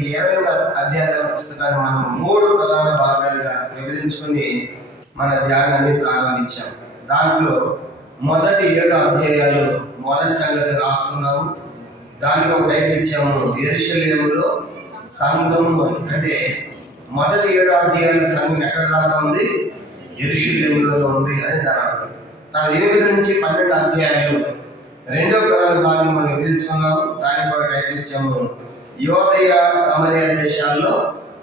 20వ అధ్యాయ పుస్తకాన్ని మనం 3 ప్రధాన భాగాలుగా విభజించుకొని మన ధ్యానాన్ని ప్రారంభించాం. దాంట్లో మొదటి 7 అధ్యాయాలు మొదటి సంగతి రాసుకున్నాము. దానికి ఒక టైటిల్ ఇచ్చాము, యెరూషలేములో సంఘం. అంటే మొదటి 7 అధ్యాయాల సంఘం ఎక్కడ దాకా ఉంది? యెరూషలేములో ఉంది అని దాని అర్థం. 8 నుంచి 12 అధ్యాయాలు రెండో ప్రధాన భాగం మనం విభజించుకున్నాము. దానికి ఒక టైటిల్ ఇచ్చాము, యోదయ సమరయ దేశాల్లో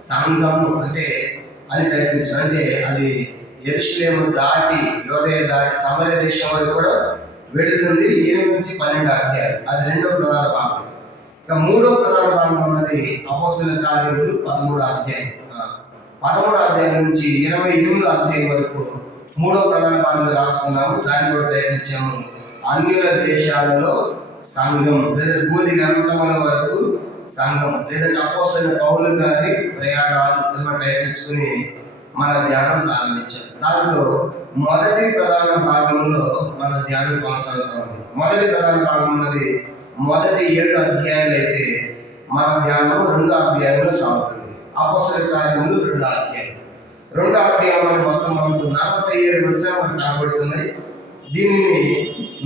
సంఘము అంటే అని టైటిల్ ఇచ్చాము. అంటే అది యెరూషలేము దాటి యోదయ దాటి సమరయ దేశం వరకు కూడా వెళుతుంది. 8 నుంచి 12 అధ్యాయాలు అది రెండో ప్రధాన భాగం. ఇక మూడో ప్రధాన భాగం ఉన్నది అపోస్తలుల కార్యములు 13వ అధ్యాయం. 13వ అధ్యాయం నుంచి 28వ అధ్యాయం వరకు మూడో ప్రధాన భాగం రాసుకున్నాము. దానికి కూడా టైటిల్ ఇచ్చాము, అన్యుల దేశాలలో సంఘం, లేదా భూది గంతముల వరకు సంఘం, లేదంటే అపోస్తలుల పౌలు గారి ప్రయాణాలు టైటిల్ ఇచ్చుకుని మన ధ్యానం ప్రారంభించాం. దాంట్లో మొదటి ప్రధాన భాగంలో మన ధ్యానం కొనసాగుతుంది. మొదటి ప్రధాన భాగం ఉన్నది మొదటి 7 అధ్యాయాలు అయితే మన ధ్యానం 2వ అధ్యాయంలో సాగుతుంది. అపోస్తలుల కార్యములు 2వ అధ్యాయం. 2వ అధ్యాయం అనేది మొత్తం మనకు 47 వచనాలు మనకు కనబడుతున్నాయి. దీనిని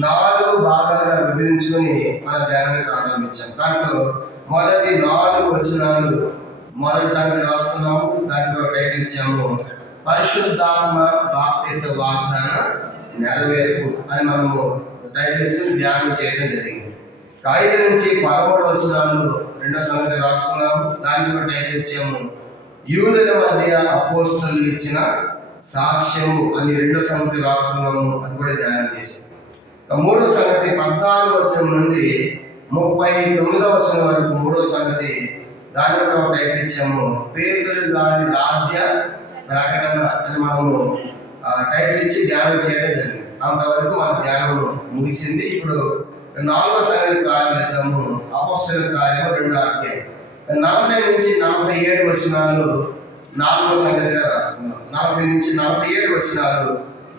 4 భాగాలుగా విభజించుకొని మన ధ్యానాన్ని ప్రారంభించాం. దాంట్లో మొదటి 4 వచనాలు మొదటి సంగతి రాసుకున్నాము. దాంట్లో టైటిల్ ఇచ్చాము, పరిశుద్ధాత్మ బాప్తిస్మ వాగ్దాన నెరవేర్పు అని మనము టైటిల్ ఇచ్చుకొని ధ్యానం చేయడం జరిగింది. 5 నుంచి 13 వచనాలు రెండో సంగతి రాసుకున్నాము. దాంట్లో టైటిల్ ఇచ్చాము, యూదుల మధ్య అపోస్తలులు ఇచ్చిన సాక్ష్యము అని రెండో సంగతి రాసుకున్నాము. అది కూడా ధ్యానం చేసాం. మూడో సంగతి 14వ వచనం నుండి 39వ వచనం వరకు మూడో సంగతి, దాని కూడా ఒక టైటిల్ ఇచ్చాము, పేతురు గారి రాజ్య ప్రకటన అని మనము టైటిల్ ఇచ్చి ధ్యానం చేయడం జరిగింది. అంతవరకు మన ధ్యానం ముగిసింది. ఇప్పుడు 4వ సంగతి ప్రారంభిద్దాము. అపోస్తలుల కార్యము 2వ అధ్యాయం 40 నుంచి 47 వచనాలు 4వ సంగతిగా రాసుకున్నాం. 40 నుంచి 47 వచనాలు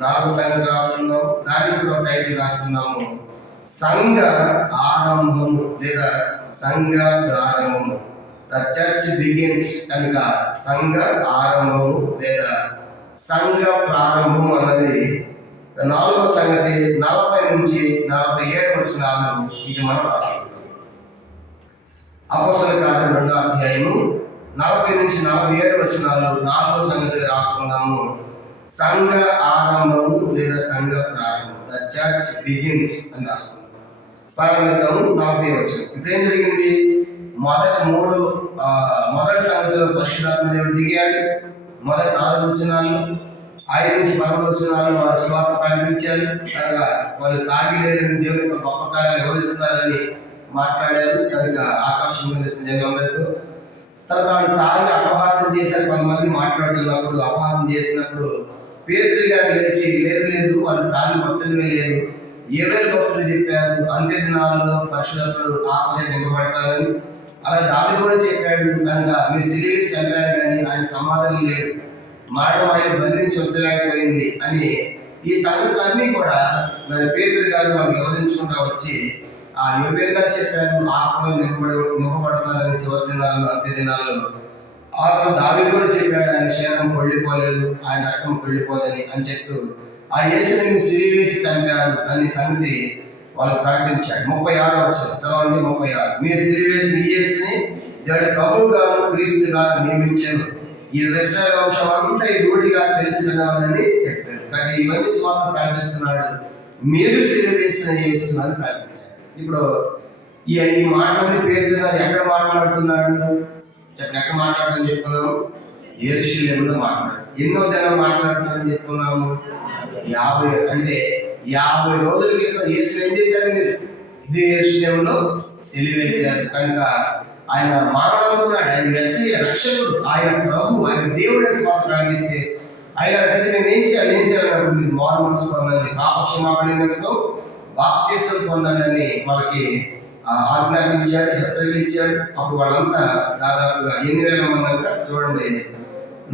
4వ సంగతి రాసుకున్నాం. దానికి కూడా టైటిల్ రాసుకున్నాము, సంఘ ఆరంభము లేదా సంఘ ప్రారంభము. ద చర్చ్ బిగిన్స్ కనుక సంఘ ఆరంభము లేదా సంఘ ప్రారంభము అన్నది 4వ సంగతి. 40 నుంచి 47 వచనాలు ఇది మనం రాసుకున్నాం. అపోస్తలుల కార్యం 2వ అధ్యాయము 40 నుంచి 47 వచనాలు 4వ సంగతిగా రాసుకున్నాము, సంఘ ఆరంభము లేదా సంఘ ప్రారంభం. ద చర్చ్ బిగిన్స్ అని రాసుకున్నాం. ప్రారంభిద్దాము. 40 వచనం. ఇప్పుడు ఏం జరిగింది? మొదటి సంగతిలో పరిశుద్ధాత్మ దేవుడు దిగాడు. మొదటి 4 వచనాలు 5 నుంచి 10 వచనాలు వారు స్వార్థ ప్రకటించారు. అనగా వాళ్ళు తాగి లేదని దేవుని యొక్క గొప్ప కార్యాలు వివరిస్తున్నారని మాట్లాడారు. కనుక ఆకాశం మీద వచ్చిన జనులందరితో తర్వాత వాళ్ళు తాగి అపహాసం చేశారు. కొంతమంది మాట్లాడుతున్నప్పుడు అపహాసం చేసినప్పుడు పేతురు గారు లేచి, లేదు వాళ్ళు తాగి భక్తులుగా లేరు, ఏవైనా భక్తులు చెప్పారు, అంత్య దినాలలో పరిశుద్ధులు ఆత్మ నింపబడతారని. అలా దావీదు కూడా చెప్పాడు. కనుక మీరు సిలువలో చంపారు కానీ ఆయన సమాధానం లేడు, మరణం ఆయన బంధించి వచ్చలేకపోయింది అని ఈ సంగతులన్నీ కూడా మరి పేతురు గారు వాళ్ళు వివరించుకుంటా వచ్చి, ఆ యోబేలు గారు చెప్పారు ఆత్మ నింపబడతారని చివరి దినాల్లో అంత్య దినాల్లో. అతను దావీదు కూడా చెప్పాడు ఆయన శరీరం కొళ్ళిపోలేదు, ఆయన రక్తం కొళ్ళిపోదని అని చెప్తూ ఆ యేసుని సిలువ వేసి చంపారు అనే సంగతి వాళ్ళు ప్రకటించాడు. 36 వచనం చదవండి. 36, మీరు సిలువ వేసి ఈ యేసుని దేవుడి ప్రభువు గారు క్రీస్తు గారు నియమించారు, ఈ ఇశ్రాయేలు వంశం అంతా ఈ రూఢిగా తెలిసినవారని చెప్పారు. కానీ ఇవన్నీ స్వార్థ ప్రకటిస్తున్నాడు, మీరు సిలువ వేసిన యేసు అని ప్రకటించారు. ఇప్పుడు ఈ మాటలన్నీ పేతురు గారు ఎక్కడ మాట్లాడుతున్నాడు? ఎక్కడ మాట్లాడతామని చెప్పుకున్నాము? యెరూషలేములో మాట్లాడు. ఎన్నో దినం మాట్లాడుతారని చెప్పుకున్నాము? 50. అంటే 50 రోజుల క్రితం యేసు ఏం చేశారు? మీరు ఇది యెరూషలేములో సిలువ వేశారు. కనుక ఆయన మాట్లాడుతున్నాడు, ఆయన మెస్సీయ రక్షకుడు, ఆయన ప్రభు, ఆయన దేవుడే స్వార్థ ప్రకటిస్తే ఆయన కదా మేము ఏం చేయాలన్నప్పుడు మీరు మారు మనసు పొందండి, పాపక్షమాపణ నిమిత్తం బాప్తిస్మం పొందండి అని వాళ్ళకి ఆజ్ఞాపించాడు, హెచ్చరికలు ఇచ్చాడు. అప్పుడు వాళ్ళంతా దాదాపుగా 8,000 మంది అంట. చూడండి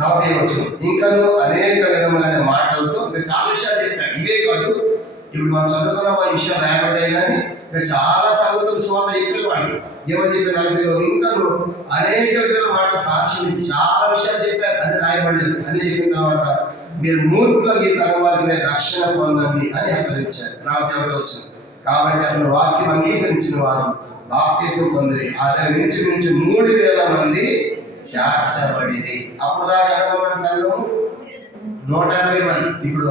40 వచనం. ఇంకా అనేక విధములైన మాటలతో ఇంకా చాలా విషయాలు చెప్పాడు. ఇవే కాదు, ఇప్పుడు మనం చదువుకున్న వాళ్ళ విషయం రాయబడ్డాయి, కానీ ఇంకా చాలా సంగతులు స్వాత చెప్పారు వాళ్ళు. ఏమని చెప్పి 40లో ఇంకా అనేక విధాల మాట సాక్ష్యం ఇచ్చి చాలా విషయాలు చెప్పారు, అని రాయబడలేదు. అని చెప్పిన తర్వాత మీరు మూర్ఖులకి తన వారికి మీరు రక్షణ పొందండి అని హెచ్చరించారు. 41 వచ్చింది. కాబట్టి అతను వాక్యం అంగీకరించిన వారు బాప్తిసం పొందిరి. అతని నుంచి 3000 మంది చేర్చబడిరి. అప్పుడు దాకా ఎంతమంది సంఘం? 180 మంది. ఇప్పుడు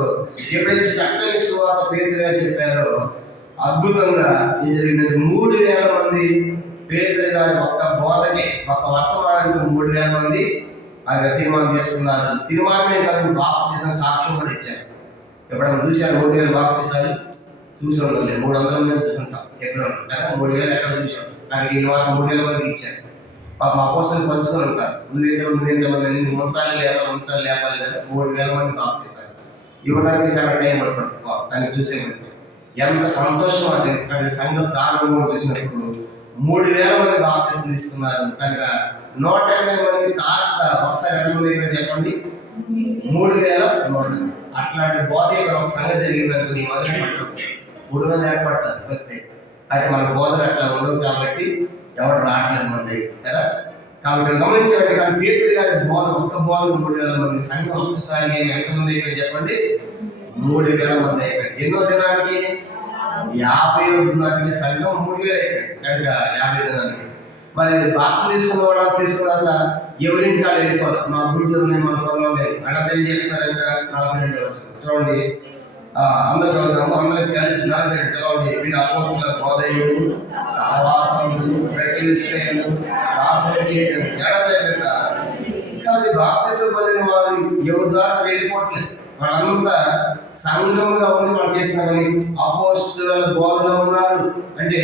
ఎప్పుడైతే చక్కని సువార్త పేతురు గారు చెప్పారో అద్భుతంగా ఏం జరిగిందంటే 3000 మంది పేతురు గారి ఒక్క బోధకి, ఒక్క వర్తమానానికి 3000 మంది ఆయన తీర్మానం చేసుకున్నారు. తీర్మానమే కాదు, బాప్తిసం సాక్ష్యం కూడా ఇచ్చారు. ఎప్పుడైనా చూశారు 3000 బాప్తిసాలు? చూసి ఉండలేదు. 300 మంది చూసుకుంటాం ఎక్కడ ఉంటారు, 3000 ఎక్కడ చూసాం. ఆయనకి ఈ వారం 3000 మందికి ఇచ్చారు. పాప అపోస్తలు పంచుకొని ఉంటారు. నువ్వేంత మంది ఉంచాలి లేపాలి కదా. 3000 మంది బాప్తిసాలు ఇవ్వడానికి చాలా టైం పడుతుంది దాన్ని చూసే మంది. ఎంత సంతోషం అది. కానీ సంఘం ప్రారంభం చూసినప్పుడు 3000 మంది బాప్తిసం తీసుకున్నారు. కనుక 180 మంది కాస్త ఒకసారి ఎంతమంది అయిపోయి చెప్పండి? 3100. అట్లాంటి బోధ ఇక్కడ ఒక సంగతి జరిగిందనుకో, నీ మొదటి పట్టదు 3 మంది ఏర్పడతారు వస్తే. అంటే మన బోధన అట్లా ఉండవు కాబట్టి ఎవరు రావట్లేదు మన దగ్గర కదా. కాబట్టి గమనించాలంటే, కానీ పేతురు గారి బోధ, ఒక్క బోధకు 3000 మంది. సంఘం ఒక్కసారి ఎంతమంది అయిపోయి చెప్పండి? 3000 మంది అయిపోయారు. ఎన్నో దినానికి? 50వ దినానికి సంఘం 3000 అయిపోయింది. కనుక 50 దినానికి మరి బాత్రూమ్ తీసుకున్నాక ఎవరింటికి వాళ్ళు వెళ్ళిపోవాలి. మా గుడ్లు ఉన్నాయి, మా పొలంలో ఉన్నాయి. అలా ఏం చేస్తారంట? 42 వచ్చింది చూడండి. అందరూ చదువుతాము. అందరం కలిసి 42 చదవండి. మీరు అపోస్తలుల బోధయుడు, సహవాసములు, ప్రకటించడం, ప్రార్థన చేయడం, ఎడతెగక. కాబట్టి బాప్తిసం పొందిన వారు ఎవరి ద్వారా వెళ్ళిపోవట్లేదు. వాళ్ళంతా సంఘముగా ఉండి వాళ్ళు చేసిన పని. అపోస్తలుల బోధలో ఉన్నారు అంటే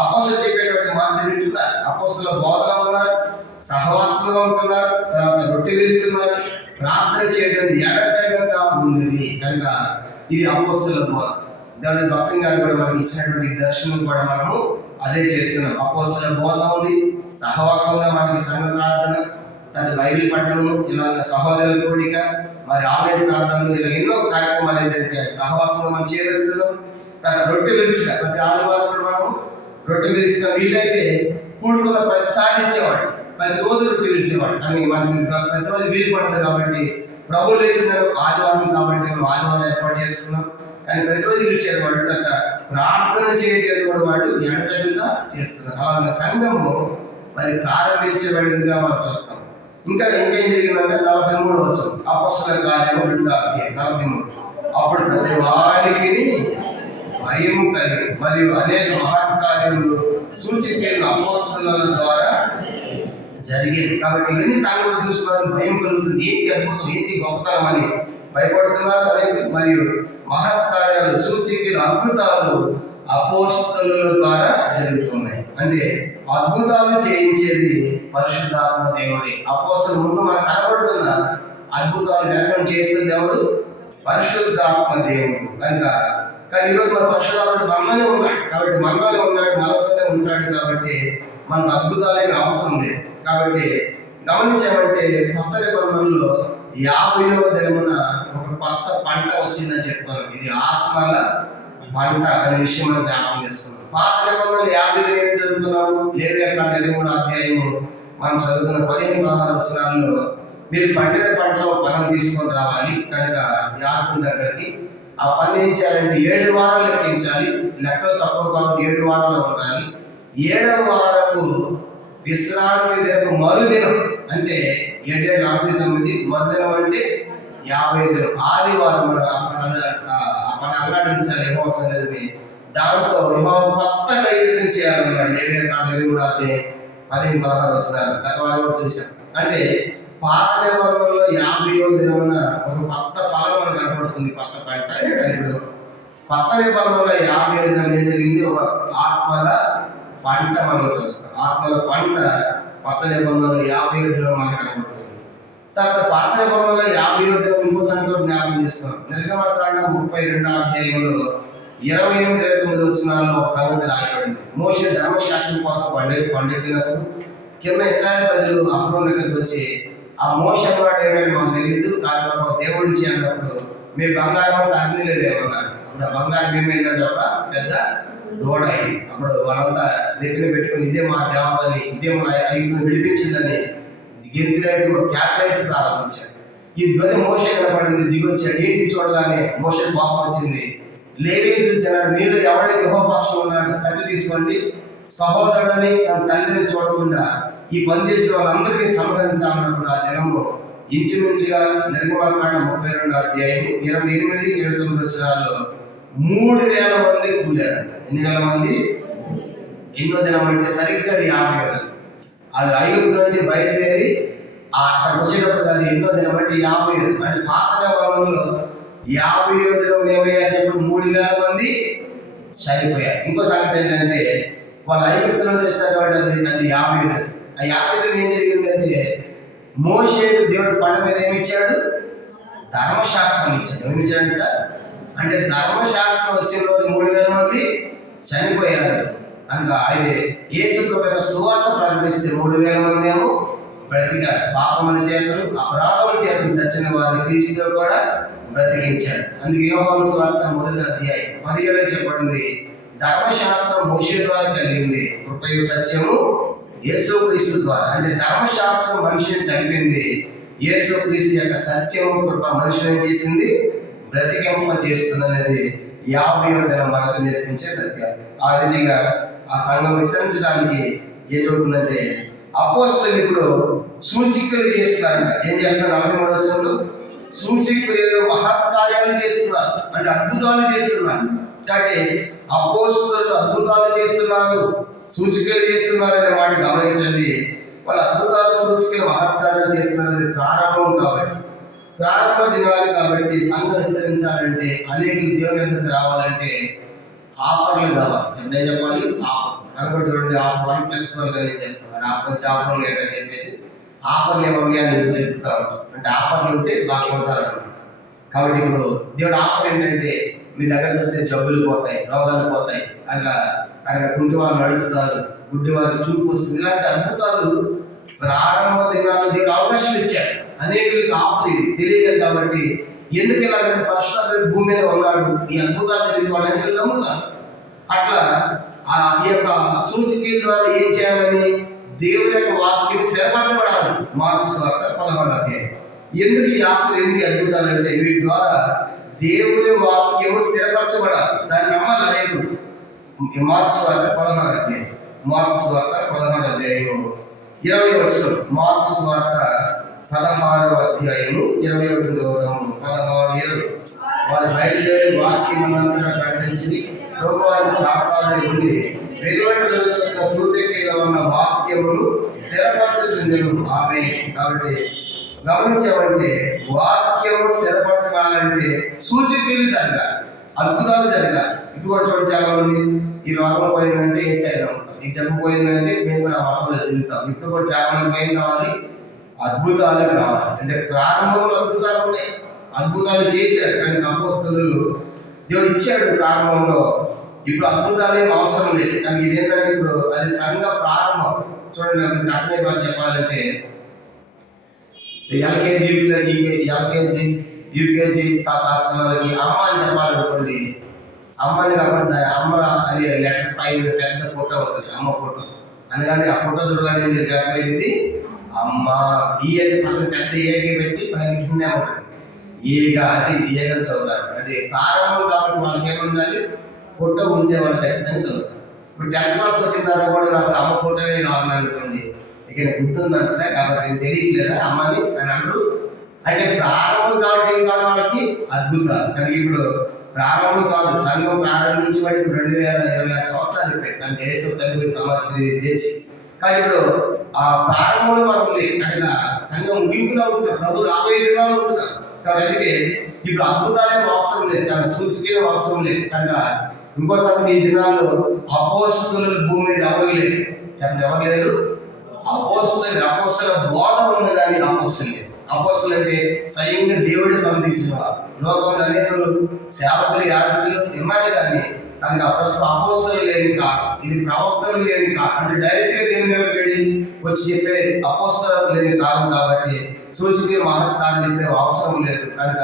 అపోస్తలు చెప్పేటువంటి మాట వింటున్నారు, అపోస్తలుల బోధలో ఉన్నారు, సహవాసంగా ఉంటున్నారు, తర్వాత రొట్టె వేస్తున్నారు, ప్రార్థన చేయడం ఎడతెగక ఉంది. కనుక ఇది అపోస్తలుల బోధ. దాని బక్సింగ్ గారు కూడా మనకి ఇచ్చినటువంటి దర్శనం కూడా మనము అదే చేస్తున్నాం. అపోస్తలుల బోధ ఉంది, సహవాసంగా మనకి సంఘ ప్రార్థన, అది బైబిల్ పఠనము, ఇలాగ సహోదరుల కోడిక, మరి ఆల్రెడీ ప్రార్థనలు, ఇలా ఎన్నో కార్యక్రమాలు ఏంటంటే సహవాసంగా మనం చేస్తున్నాం. తర్వాత రొట్టె విరిచిన ప్రతి ఆదివారం కూడా మనము రొట్టె విరిస్తాం. వీళ్ళైతే కూడుకున్న ప్రతిసారి ఇచ్చేవాడు, ప్రతిరోజు రొట్టె విరిచేవాడు. కానీ మనకి ప్రతిరోజు వీలు పడదు కాబట్టి ప్రభు లేచిన ఆదివారం కాబట్టి మనం ఆదివారం ఏర్పాటు చేసుకున్నాం. కానీ ప్రతిరోజు విరిచేవాడు. తర్వాత ప్రార్థన చేయటం కూడా వాడు ఎడతెగక చేస్తున్నారు. అలాగే సంఘము మరి ప్రారంభించబడిందిగా మనం చూస్తాం. ఇంకా ఇంకేం జరిగిందంటే 43 వచనం, అపోస్తలుల కార్యము 2వ అధ్యాయం 43. అప్పుడు ప్రతి వారికి భయము కలిగి మరియు అనేక మహత్కార్యములు సూచికలు అపోస్తలుల ద్వారా జరిగేది. కాబట్టి ఇవన్నీ సంగతులు చూస్తున్నారు, భయం కలుగుతుంది. ఏంటి అద్భుతం, ఏంటి గొప్పతనం అని భయపడుతున్నారు. మరియు మహత్కార్యాలు, సూచికలు, అద్భుతాలు అపోస్తలుల ద్వారా జరుగుతున్నాయి. అంటే అద్భుతాలు చేయించేది పరిశుద్ధాత్మ దేవుడే. అపోస్తలుల ముందు మనకు కనబడుతున్న అద్భుతాలు వెనకం చేస్తుంది ఎవరు? పరిశుద్ధాత్మ దేవుడు. కనుక కానీ ఈరోజు మన పరిశుద్ధాత్ముడు మనలోనే ఉన్నాడు. కాబట్టి మనలోనే ఉన్నాడు, మనతోనే ఉంటాడు. కాబట్టి మనకు అద్భుతాలేమి అవసరం లేదు. కాబట్టి గమనించామంటే కొత్త నిబంధనలో 50వ దినమున ఒక కొత్త పంట వచ్చిందని చెప్పుకున్నాం. ఇది ఆత్మల పంట అనే విషయం మనం జ్ఞాపకం చేసుకున్నాం. పాత నిబంధనలు 50 దినాలు చదువుకున్నాము. లేవియా కాండ 23వ అధ్యాయము మనం చదువుకున్న 15-16 వచనాల్లో మీరు పండిన పంటలో ఫలం తీసుకొని రావాలి. కనుక యాజకుని దగ్గరికి ఆ పని ఏం చేయాలంటే 7 వారాలు లెక్కించాలి. లెక్కలు తక్కువ కాదు, 7 వారాలు ఉండాలి. 7వ వారపు విశ్రాంతి దినపు మరుదినం అంటే 7 7 49, మరుదినం అంటే 50 దినం ఆదివారం మన అల్లాడించాలి యెహోవా సన్నిధిని. దాంతో యెహోవా కొత్త నైవేద్యం చేయాలన్నాడు. లేవియా కాండ 23వ అధ్యాయం 15-16 వచనాలు గత వారం కూడా చూసాం. అంటే పాత నిబంధనలో 50వ దినమున ఒక కొత్త ఫలం మనకు కనపడుతుంది, కొత్త పంట. ఇప్పుడు కొత్త నిబంధనలో 50వ దినం ఏం జరిగింది? ఒక ఆత్మల పంట మనం చూస్తాం. ఆత్మల పంట కొత్త నిబంధనలో 50వ దినం మనకు కనపడుతుంది. తర్వాత పాత నిబంధనలో 50వ దినం ఇంకో సంగతి జ్ఞాపకం చేస్తున్నాం. నిర్గమకాండ 32వ అధ్యాయంలో 28-29 వచనాల్లో ఒక సంగతి రాయబడింది. మోషే ధర్మశాస్త్రం కోసం పండెక్కినప్పుడు కింద ఇశ్రాయేలు ప్రజలు అహరోను దగ్గరికి వచ్చి, ఆ మోషే అన్నవాడు ఏమైనా మాకు తెలియదు, కానీ మాకు దేవుడి నుంచి అన్నప్పుడు మీ బంగారం అంతా అగ్నిలో వేయమన్నారు. ఇప్పుడు ఆ బంగారం ఏమైందంటే ఒక పెద్ద దూడ అయింది. అప్పుడు వాళ్ళంతా నెత్తిన పెట్టుకుని ఇదే మా దేవతని, ఇదే మన ఐగుప్తుని విడిపించిందని గెంతులైతే క్యాటలైట్ ప్రారంభించాడు. ఈ ధ్వని మోషే కనపడింది, దిగొచ్చాడు. ఏంటి చూడగానే మోషే కోపం వచ్చింది. లేవీని పిలిచాడు, మీరు ఎవడైతే యెహోవా పక్షంలో ఉన్నాడు కత్తి తీసుకోండి, సహోదరుడని తన తల్లిని చూడకుండా ఈ పని చేసిన వాళ్ళందరికీ సంహరించాలన్నప్పుడు ఆ దినము ఇంచుమించుగా నిర్గమకాండం 32వ అధ్యాయం 28, 29 వచనాల్లో 3000 మంది కూలారంట. ఎన్ని వేల మంది? ఎన్నో దినం అంటే సరిగ్గా అది 50 కదా. వాళ్ళు ఐగుప్తు నుంచి బయలుదేరి అక్కడికి వచ్చేటప్పుడు అది ఎన్నో దినం అంటే 50. అంటే పాత నిబంధనలో 50వ దినం ఏమయ్యారు చెప్పి 3000 మంది చనిపోయారు. ఇంకో సంగతి ఏంటంటే వాళ్ళు ఐగుప్తులో చేసినటువంటి అది 50. ఆ 50 ఏం జరిగిందంటే మోషేకు దేవుడు పంట మీద ఏమి ఇచ్చాడు? ధర్మశాస్త్రం ఇచ్చాడు. ఏమి ఇచ్చాడంట? అంటే ధర్మశాస్త్రం వచ్చిన రోజు 3000 మంది చనిపోయారు. అనగా ఆయన యేసు ప్రభు యొక్క సువార్త ప్రకటిస్తే 3000 మంది ఏమో బ్రతికారు. పాపముల చేతను అపరాధముల చేతను చచ్చిన వారిని క్రీస్తుతో కూడా బ్రతికించాడు. అందుకే యోహాను సువార్త 1వ అధ్యాయం 17 చెప్పబడింది, ధర్మశాస్త్రం మోషే ద్వారా కలిగింది, కృపయు సత్యము యేసుక్రీస్తు ద్వారా. అంటే ధర్మశాస్త్రం మనిషిని చంపింది, యేసుక్రీస్తు యొక్క సత్యము కృప మనుషుని ఏం చేసింది? బ్రతికింప చేస్తుంది అనేది 50వ దినం మనకు నేర్పించే సత్యాలు. ఆ విధంగా ఆ సంఘం విస్తరించడానికి ఏం జరుగుతుందంటే అపోస్తలులు ఇప్పుడు సూచికలు చేస్తున్నారంట. ఏం చేస్తున్నారు? 43వ వచనంలో సూచికలు మహత్కార్యాలు చేస్తున్నారు, అంటే అద్భుతాలు చేస్తున్నారు. అంటే అపోస్తలులు అద్భుతాలు చేస్తున్నారు, సూచికలు చేస్తున్నారు అనే మాట గమనించండి. వాళ్ళ అద్భుతాలు సూచికలు మహత్కార్యాలు చేస్తున్నారు. ప్రారంభం కాబట్టి, ప్రారంభ దినాలు కాబట్టి సంఘం విస్తరించాలంటే అనేకులు దేవుని ఎందుకు రావాలంటే ఆఫర్లు కావాలి. ఏం చెప్పాలి? ఆఫర్ అనుకుంటే చూడండి, ఆఫర్ 1+1 ఏం చేస్తున్నాడు? ఆఫర్ నుంచి ఆఫర్లు ఏంటని చెప్పేసి ఆఫర్లు ఏమన్నా నిధులు తెచ్చుకుంటా ఉంటాం. అంటే ఆఫర్లు ఉంటే బాగా కొడతారనమాట. కాబట్టి ఇప్పుడు దేవుడు ఆఫర్ ఏంటంటే మీ దగ్గరకు వస్తే జబ్బులు పోతాయి, రోగాలు పోతాయి, అనగా కుంటి వాళ్ళు నడుస్తారు, గుడ్డి వాళ్ళకి చూపు వస్తుంది. ఇలాంటి అద్భుతాలు ప్రారంభ దినాల్లో దేవుడు అవకాశం ఇచ్చాడు. అనేకులకి ఆఫర్ ఇది తెలియదు కాబట్టి ఎందుకు ఇలాగంటే పరిశుద్ధాత్మ భూమి మీద ఉన్నాడు, ఈ అద్భుతాలు జరిగి వాళ్ళు అనేకులు నమ్ముతారు. అట్లా ఈ యొక్క సూచికల ద్వారా ఏం చేయాలని? దేవుని యొక్క వాక్యం స్థిరపరచబడాలి. మార్కు సువార్త 16వ అధ్యాయం. ఎందుకు ఈ ఆఫర్, ఎందుకు అద్భుతాలు అంటే వీటి ద్వారా దేవుని వాక్యము స్థిరపరచబడాలి, దాన్ని నమ్మాలి అనేకులు. మార్కు సువార్త 16వ అధ్యాయం, మార్కు సువార్త 16వ అధ్యాయం 20వ వచనం. మార్కు సువార్త 16వ అధ్యాయము 20వ వచనం చదువుతాము. 16:20. వారు బయలుదేరి వాక్యమంతా ప్రకటించి ప్రభువారిని సాకారుడై ఉండి వెలువెంట జరుగుతున్న సూచకీల ఉన్న వాక్యమును స్థిరపరచుచుండెను. ఆమేన్. కాబట్టి గమనించామంటే వాక్యము స్థిరపరచబడాలంటే సూచక్రియలు జరగాలి, అద్భుతాలు జరగాలి. ఇప్పుడు కూడా చూడండి, చాలా మంది ఈ రోగం పోయిందంటే ఏ సైడ్ అవుతాం, ఈ జబ్బు పోయిందంటే మేము కూడా ఆ మతంలో తిరుగుతాం. ఇప్పుడు కూడా చాలా మందికి ఏం కావాలి? అద్భుతాలు కావాలి. అంటే ప్రారంభంలో అద్భుతాలు ఉన్నాయి, అద్భుతాలు చేశారు. కానీ అపోస్తలులు దేవుడు ఇచ్చాడు ప్రారంభంలో. ఇప్పుడు అద్భుతాలు ఏం అవసరం లేదు. కానీ ఇదేంటంటే ఇప్పుడు అది సంఘ ప్రారంభం. చూడండి, అట్లనే భాష చెప్పాలంటే ఎల్కేజీ యూకేజీ క్లాస్ పిల్లలకి అమ్మ అని చెప్పాలనుకోండి, అమ్మని కాకుండా అమ్మ అని లెటర్ పైన పెద్ద ఫోటో ఉంటుంది, అమ్మ ఫోటో అనగానే ఆ ఫోటో చూడగానే ఇది అమ్మ. ఈ అంటే పక్కన పెద్ద ఏగి పెట్టి పైన కిందే ఉంటుంది ఈగ, అంటే ఇది ఏగని చదువుతారు. అంటే ప్రారంభం కాబట్టి వాళ్ళకి ఏముండాలి? ఫోటో ఉంటే వాళ్ళు ఖచ్చితంగా చదువుతారు. ఇప్పుడు 10th క్లాస్కి వచ్చిన తర్వాత కూడా నాకు అమ్మ ఫోటోనే కావాలనుకోండి, ఇక గుర్తుందంటే కాబట్టి నేను తెలియట్లేదా అమ్మని అని అంటారు. అంటే ప్రారంభం కాబట్టి ఏం కాదు వాళ్ళకి? అద్భుతాలు. కానీ ఇప్పుడు ప్రారంభం కాదు, సంఘం ప్రారంభించి బట్టి 2026 సంవత్సరాలు అయిపోయాయి. కానీ దేశం చనిపోయి సమాధి లేచి. కానీ ఇప్పుడు ఆ ప్రారంభంలో మనం లేదు కనుక సంఘం ముగింపులో అవుతున్నారు, ప్రభు రాబోయే దినాలు ఉంటున్నారు. కాబట్టి అందుకే ఇప్పుడు అద్భుతాలేం అవసరం లేదు, కానీ సూచికేం అవసరం లేదు. కనుక ఇంకో సంగతి, ఈ దినాల్లో అపోస్తలుల భూమి మీద ఎవరు లేదు. చెప్పండి, ఎవరు లేరు? అపోస్తల బోధ ఉంది కానీ అపోస్తలు లేదు. అపోస్తలు అంటే స్వయంగా దేవుడే పంపించిన వారు. లోకంలో అనేకులు సేవకులు, యాజకులు ఇమ్మాలి కానీ కనుక అపోస్తలు లేని కాదు, ఇది ప్రవక్తలు లేని కాదు. అంటే డైరెక్ట్ గా దేవుని దగ్గరికి వెళ్ళి వచ్చి చెప్పే అపోస్తలు లేని కాలం కాబట్టి సూచిక మహత్కారం చెప్పే అవసరం లేదు. కనుక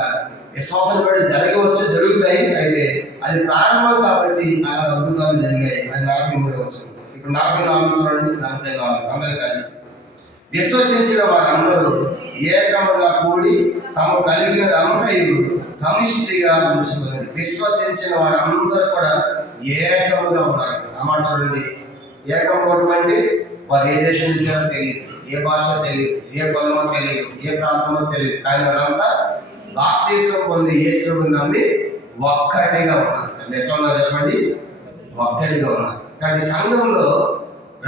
విశ్వాసాలు కూడా జరగవచ్చు, జరుగుతాయి. అయితే అది ప్రారంభం కాబట్టి అలా అద్భుతాలు జరిగాయి. అది 43వ వచనం. ఇప్పుడు 44 చూడండి. 44 అందరూ కలిసి విశ్వసించిన వారందరూ ఏకముగా కూడి తాము కలిగినదంతయు సమిష్టిగా ఉంచుకున్నది. విశ్వసించిన వారందరూ కూడా ఏకముగా ఉన్నారు. అన్నమాట చూడండి. ఏకముగా అంటే వారు ఏ దేశం నుంచారో తెలియదు, ఏ భాష తెలియదు, ఏ కులమో తెలియదు, ఏ ప్రాంతమో తెలియదు, కానీ వారంతా బాప్తీసం పొంది యేసుని నమ్మి ఒక్కటిగా ఉన్నారు. ఎట్లా ఉన్నారు చెప్పండి? ఒక్కటిగా ఉన్నారు. కానీ సంఘంలో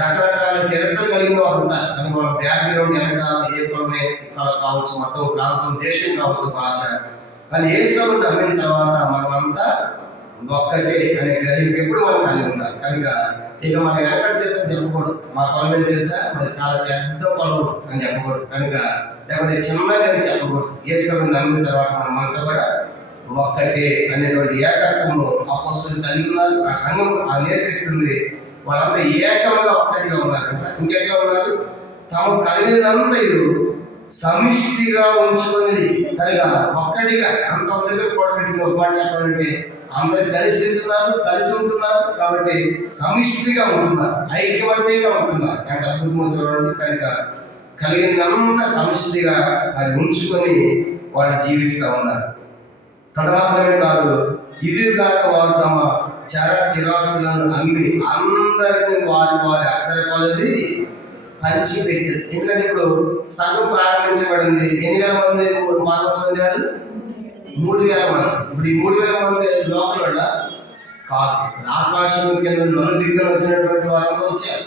రకరకాల చరిత్ర కలిగిన వారు ఉంటారు. కానీ వాళ్ళ బ్యాక్గ్రౌండ్ వెనకాల ఏ కులమే కావచ్చు, మొత్తం ప్రాంతం, దేశం కావచ్చు, భాష. కానీ యేసుని నమ్మిన తర్వాత మనమంతా ఒక్కటే అనే గ్రహింపు ఎప్పుడు మనం కలిగి ఉండాలి. కనుక ఇక మన వెనకటి చరిత్ర చెప్పకూడదు. మా కులం ఏం తెలుసా, మరి చాలా పెద్ద కులం అని చెప్పకూడదు. కనుక లేకపోతే చిన్నది అని చెప్పకూడదు. యేసుని నమ్మిన తర్వాత మనమంతా కూడా ఒక్కటే అనేటువంటి ఏకత్వము అపొస్తలులు కలిగి ఉన్నారు. ఆ సంఘం నేర్పిస్తుంది. వాళ్ళంతా ఏకముగా ఒక్కటిగా ఉన్నారంట. ఇంకెట్లా ఉన్నారు? తాము కలిగినంతయు సమిష్టిగా ఉంచుకొని కనుక ఒక్కటిగా అంత దగ్గర కూడబెట్టిన ఒక మాట చెప్పాలంటే అందరూ కలిసి తింటున్నారు, కలిసి ఉంటున్నారు. కాబట్టి సమిష్టిగా ఉంటున్నారు, ఐక్యమత్యంగా ఉంటున్నారు. ఎంత అద్భుతంగా చూడండి. కనుక కలిగినంత సమిష్టిగా అది ఉంచుకొని వాళ్ళు జీవిస్తూ ఉన్నారు. అంత మాత్రమే కాదు, ఇది కాక వారు తమ చిరాస్తులను అమ్మి అందరినీ వారి అక్కడి కొలది పంచి పెట్టారు. ఎందుకంటే ఇప్పుడు సంఘం ప్రారంభించబడింది. 8,000 మంది మానవ పొందారు, 3,000 మంది. ఇప్పుడు ఈ 3,000 మంది లోపల వల్ల కాదు, ఆకాశం కింద నలుదిక్కులు వచ్చినటువంటి వారంతా వచ్చారు.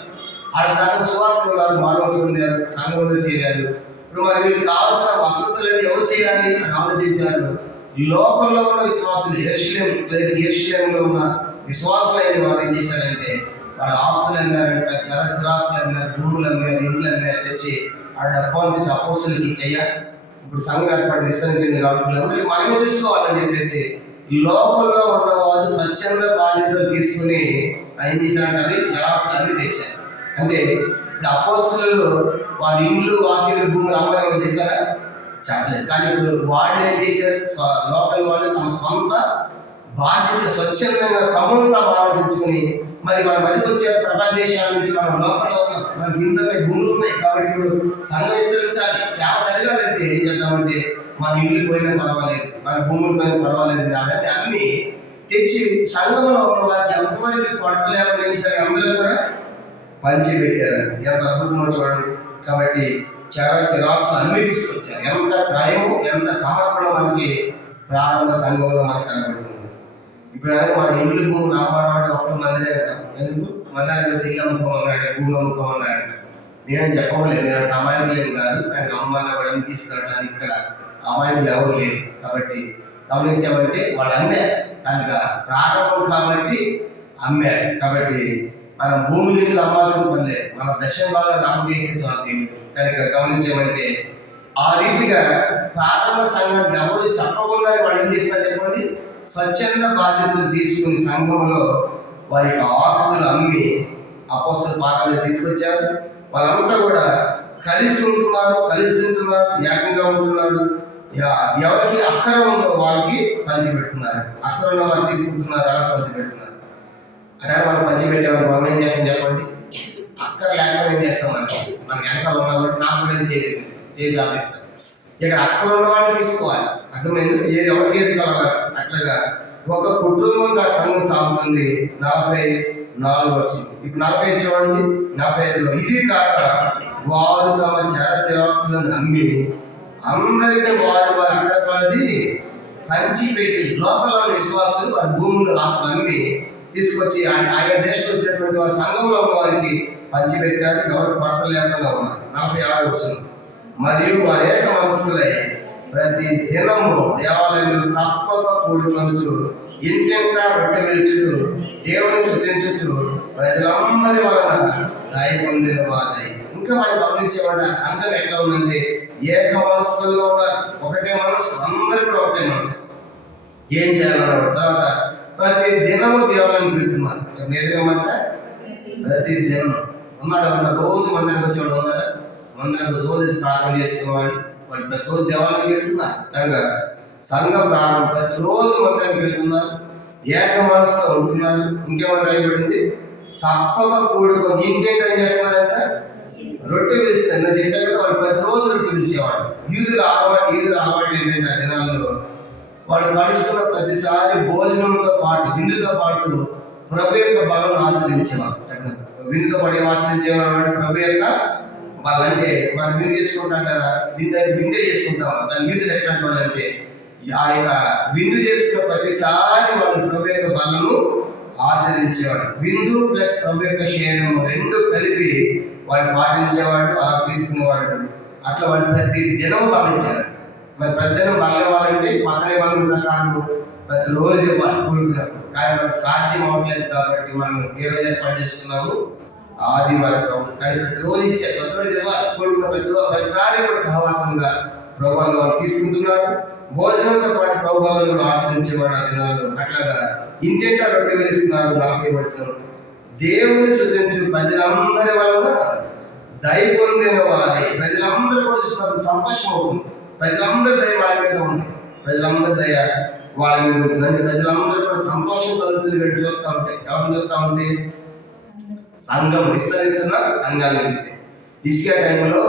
ఆడ దాకా సువార్తలు వారు మానవ పొందారు, సంఘంలో చేరారు. ఇప్పుడు మరి వీళ్ళకి కావాల్సిన వసతులన్నీ ఎవరు చేయాలి అని ఆలోచించారు. లోకంలో ఉన్న విశ్వాసులు, యెరూషలేములో ఉన్న విశ్వాసులైన వారు ఏం చేశారంటే వాళ్ళ ఆస్తులు అమ్మారంట, చిరాస్తులు అమ్మారు, భూములు అమ్మారు, ఇండ్లు అమ్మారు. తెచ్చి ఆ డబ్బాలు తెచ్చి అపోస్తులకి చెయ్యాలి. ఇప్పుడు సంఘం ఏర్పాటు విస్తరించింది కాబట్టి వీళ్ళందరికీ మనమే చూసుకోవాలని చెప్పేసి లోకంలో ఉన్న వాళ్ళు స్వచ్ఛంద బాధ్యతలు తీసుకుని ఏం చేశారంటే అవి చిరాస్తులు అన్ని తెచ్చారు. అంటే ఇప్పుడు అపోస్తులు వారి ఇండ్లు, వాకిళ్ళు, భూములు అమ్మారని చెప్పారా? చెప్పలేదు. కానీ ఇప్పుడు వాళ్ళు ఏం చేశారు? లోకల్ వాళ్ళు తమ సొంత బాధ్యత స్వచ్ఛందంగా తమను తాము ఆలోచించుకుని మరి మన మధ్యకి వచ్చే ప్రపంచ దేశాల నుంచి మనం లోకల్లో ఉన్నాం, మనకి ఇంతనే భూములు ఉన్నాయి. కాబట్టి ఇప్పుడు సంఘం విస్తరించాలి, సేవ జరగాలంటే ఏం చేద్దామంటే మన ఇండ్లు పోయినా పర్వాలేదు, మన భూములు పోయినా పర్వాలేదు కాబట్టి అన్ని తెచ్చి సంఘంలో ఉన్న వారికి ఎంతవరకు కొడతలేమని సరే అందరూ కూడా పంచి పెట్టారంట. ఎంత అద్భుతమో చూడండి. కాబట్టి చిరాస్తులు అన్ని తీసుకొచ్చారు. ఎంత క్రయము, ఎంత సమర్పణ మనకి ప్రారంభ సంఘంలో మనకు కనబడుతుంది. ఇప్పుడు మన ఇండ్లు భూములు అమ్మారాడు ఒక్క మందినే అంటాం. ఎందుకు? మందానికి ఇల్లు అమ్ముకోమన్నాడు, భూమి అమ్ముకోమన్నాడు. నేనేం చెప్పలేదు, నేను అంత అమాయకులేం కాదు. కానీ అమ్మాయిని కూడా తీసుకురావడానికి ఇక్కడ అమాయకులు ఎవరు లేరు. కాబట్టి గమనించామంటే వాళ్ళు అమ్మారు. కనుక ప్రారంభం కాబట్టి అమ్మారు. కాబట్టి మనం భూములు ఇల్లు అమ్మాల్సిన పని లేదు. మన దశమ భాగాలు అమ్మకేస్తే చాలు దేవుడు. కనుక గమనించామంటే ఆ రీతిగా ప్రారంభ సంఘం ఎవరు చెప్పకుండా వాళ్ళు ఏం చేస్తారు చెప్పండి? స్వచ్ఛంద బాధ్యతలు తీసుకుని సంఘంలో వారి యొక్క ఆస్తులు అమ్మి అపోస్తల పాదాలు తీసుకొచ్చారు. వాళ్ళంతా కూడా కలిసి ఉంటున్నారు, కలిసి తింటున్నారు, ఏకంగా ఉంటున్నారు. ఎవరికి అక్కర ఉందో వాళ్ళకి పంచిపెడుతున్నారు, అక్కర ఉన్న వారు తీసుకుంటున్నారు, అలా పంచిపెడుతున్నారు. అంటే మనం పంచిపెట్టామని మనం ఏం చేస్తాం చెప్పండి? అక్కర లేకపోతే ఏం చేస్తాం? మనకి వెనకాల ఉన్న వాడు నాకు కూడా చేసి ఆపిస్తాం. ఇక్కడ అక్కడ ఉన్న వాళ్ళని తీసుకోవాలి. అర్థమైంది? ఏది ఎవరికి ఏది కావాలి అట్లాగా ఒక కుటుంబంగా సంఘం సాగుతుంది. 44 వచనం. ఇప్పుడు 45 చూడండి. 45లో ఇది కాక వారు తమ చిరాస్తులను అమ్మి అందరికీ వారి అక్కరపలది పంచిపెట్టి లోపల విశ్వాసులు వారి భూములు ఆస్తులు అమ్మి తీసుకొచ్చి ఆయా దేశంలో వచ్చేటువంటి వారి సంఘంలో ఉన్న వారికి పంచిపెట్టారు. ఎవరు కొరత లేకుండా ఉన్నారు. 46 వచనం. మరియు వారి ఏక మనస్సులై ప్రతి దినము దేవాలయంలో తప్పక కూడుకొనుచు ఇంటింటా రొట్టె విరుచుచు దేవుని స్తుతించుచు ప్రజలందరి వలన దయ పొందిన వారై. ఇంకా మనం గమనించేవాడు ఆ సంఘం ఎట్లా ఉందంటే ఏక మనస్సులో ఉన్నారు. ఒకటే మనస్సు, అందరూ కూడా ఒకటే మనస్సు. ఏం చేయాలన్నాడు? తర్వాత ప్రతి దినము దేవాలయం పెడుతున్నారు. ఎదుగమంట ప్రతి దినం ఉన్నారు. రోజు మందిరికి వచ్చేవాడు ఉన్నారా? మందిరం రోజు ప్రార్థన చేసుకునేవాడు. వాళ్ళు ప్రతిరోజు దేవాలయం పెడుతున్నారు. కనుక సంఘ ప్రారంభం ప్రతిరోజు మందిరానికి వెళ్తున్నారు, ఏక మనసుతో ఉంటున్నారు. ఇంకేమైనా రాయబడింది? తప్పక కూడుకొని ఇంకేంటి ఏం చేస్తున్నారంట? రొట్టె పిలుస్తారు. నేను చెప్పా కదా, వాళ్ళు ప్రతిరోజు రొట్టె పిలిచేవాడు. యూదుల అలవాటు ఏంటంటే ఆ దినాల్లో వాళ్ళు కలుసుకున్న ప్రతిసారి భోజనంతో పాటు విందుతో పాటు ప్రభు యొక్క బలం ఆచరించేవారు. విందుతో పాటు ఏం ఆచరించేవాడు? ప్రభు యొక్క బలం. అంటే మనం విందు చేసుకుంటాం కదా, విందే చేసుకుంటాం. దాని యూదులు ఎట్లాంటి వాళ్ళు అంటే ఆ యొక్క విందు చేసుకున్న ప్రతిసారి వాళ్ళు ప్రభు యొక్క బలను ఆచరించేవాడు. విందు ప్లస్ ప్రభు యొక్క శరీరము రెండు కలిపి వాళ్ళు పాటించేవాడు, అలా తీసుకునేవాడు. అట్లా వాళ్ళు ప్రతి దినం పాటించారు. మరి ప్రతి దినం బలవాలంటే కొత్త నిబంధన ప్రకారం ప్రతిరోజు వాళ్ళు కూడుకున్నప్పుడు. కానీ మనకు సాధ్యం అవ్వట్లేదు కాబట్టి మనం ఏ రోజు ఏర్పాటు చేసుకున్నాము? ఆదివారం ప్రభు. కానీ ప్రతిరోజు ఇచ్చారు, ప్రతిరోజు ఇవ్వాలి. కూడుకున్న ప్రతిసారి కూడా సహవాసంగా ప్రభుత్వాలు వాళ్ళు తీసుకుంటున్నారు. భోజనంతో పాటు ప్రభుత్వాలను ఆచరించేవాడు ఆ దినాల్లో. అట్లాగా ఇంటింటా రొట్టె విరుస్తున్నారు. 40 వచనం, దేవుని స్తుతించు ప్రజలందరి వలన దయ పొందిన వారి. ప్రజలందరూ కూడా చూసినప్పుడు సంతోషం అవుతుంది. ప్రజలందరి దయ వాళ్ళ మీద ఉంది. ప్రజలందరి దయ వాళ్ళ మీద ఉంటుందని ప్రజలందరూ కూడా సంతోషం కలుగుతుంది. వీళ్ళు చూస్తూ ఉంటాయి. ఎవరు చూస్తూ ఉంటే సంఘం విస్తరిస్తున్న సంఘాలు ఇస్తే ఇసుక టైంలో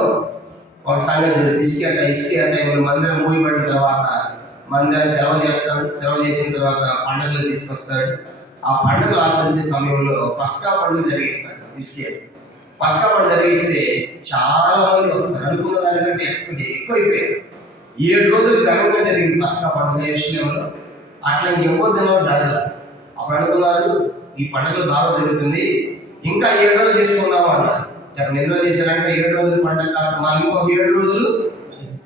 ఒక సంఘం ఇసుక టైంలో మందిరం మూయబడిన తర్వాత మందిరాన్ని తెరవ చేసిన తర్వాత పండుగలు తీసుకొస్తాడు. ఆ పండుగలు ఆచరించే సమయంలో పస్కా పండుగ జరిగిస్తాడు. పస్కా పండుగ జరిగిస్తే చాలా మంది వస్తారు. అనుకున్న దానికంటే ఎక్స్పెక్ట్ ఎక్కువైపోయారు. 7 రోజులు ఘనంగా జరిగింది పస్కా పండుగ యెరూషలేములో. అట్లా ఇంకెవరు దినాలు జరగలేదు. అప్పుడు అనుకున్నారు ఈ పండుగలు బాగా జరుగుతుంది, ఇంకా 7 రోజులు చేసుకుందాము అన్నారు. ఎన్ని రోజులు చేశారంటే 7 రోజులు పండుగ కాస్త మళ్ళీ ఇంకొక 7 రోజులు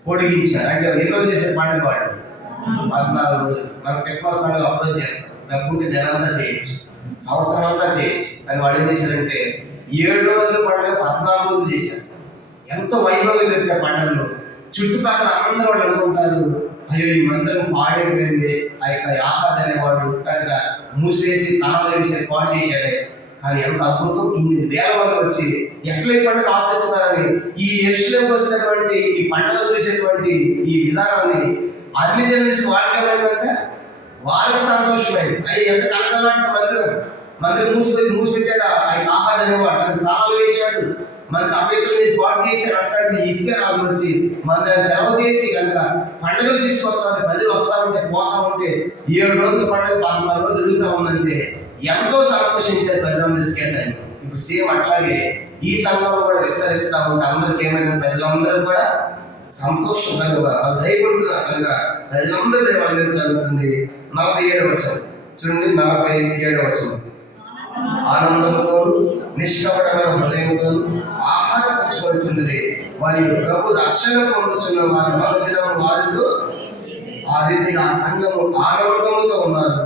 పొడిగించారు. అంటే ఎన్ని రోజులు చేశారు పండుగ? వాడు 14 రోజులు. మనం క్రిస్మస్ పండుగ అప్రోచ్ చేస్తాం, డబ్బుంటే నెలంతా చేయొచ్చు, సంవత్సరం అంతా చేయొచ్చు. కానీ వాళ్ళు ఏం చేశారంటే 7 రోజుల పండుగ 14 రోజులు చేశారు. ఎంతో వైభవంగా జరిగిన పండుగలు చుట్టుపక్కల అందరూ వాళ్ళు అనుకుంటారు, అయ్యో ఈ మందిరం పాడైపోయింది, ఆ యొక్క ఆకాశ అనేవాడు కనుక మూసివేసి తనాలు వేసి పాడు చేశాడే. కానీ ఎంత అద్భుతం, ఇన్ని వేల మంది వచ్చి ఎట్లా ఈ పండుగ ఆచరిస్తున్నారని ఈ యెరూషలేముకి వస్తున్నటువంటి ఈ పండుగలు చూసేటువంటి ఈ విధానాన్ని అన్ని జనరేషన్ వాళ్ళకి ఏమైందంటే వాళ్ళకి సంతోషమైంది. అయ్యి ఎంత కలకలాంటి మందిరం మూసిపెట్టాడు ఆ ఆహార అనేవాడు, తనకు తాళాలు వేసాడు, మందిరం అపేతుల మీద పాటు చేశాడు. అట్లాంటి ఇసుక రాజు వచ్చి మందిరాన్ని తెరవ చేసి కనుక పండుగలు తీసుకొస్తామంటే ప్రజలు వస్తా ఉంటే పోతా ఉంటే 7 రోజుల పండుగ 14 రోజులు జరుగుతూ ఉందంటే ఎంతో సంతోషించారు ప్రజలందరూ ఇసుకేటాన్ని. ఇప్పుడు సేమ్ అట్లాగే ఈ సంఘం కూడా విస్తరిస్తూ ఉంటే అందరికి ఏమైనా ప్రజలందరూ కూడా సంతోషం కనుక దయపడుతున్నారు కనుక ప్రజలందరూ వాళ్ళ మీద కలుగుతుంది. 47వ వచనం చూడండి, 47వ వచనం, ఆనందముతో నిష్కపటమైన హృదయంతో ఆహారం పుచ్చుకొనుచున్నది మరియు ప్రభు రక్షణ పొందుతున్న వారి అనుదినం వారితో ఆ రీతిగా ఆ సంఘము ఆనందంతో ఉన్నారు.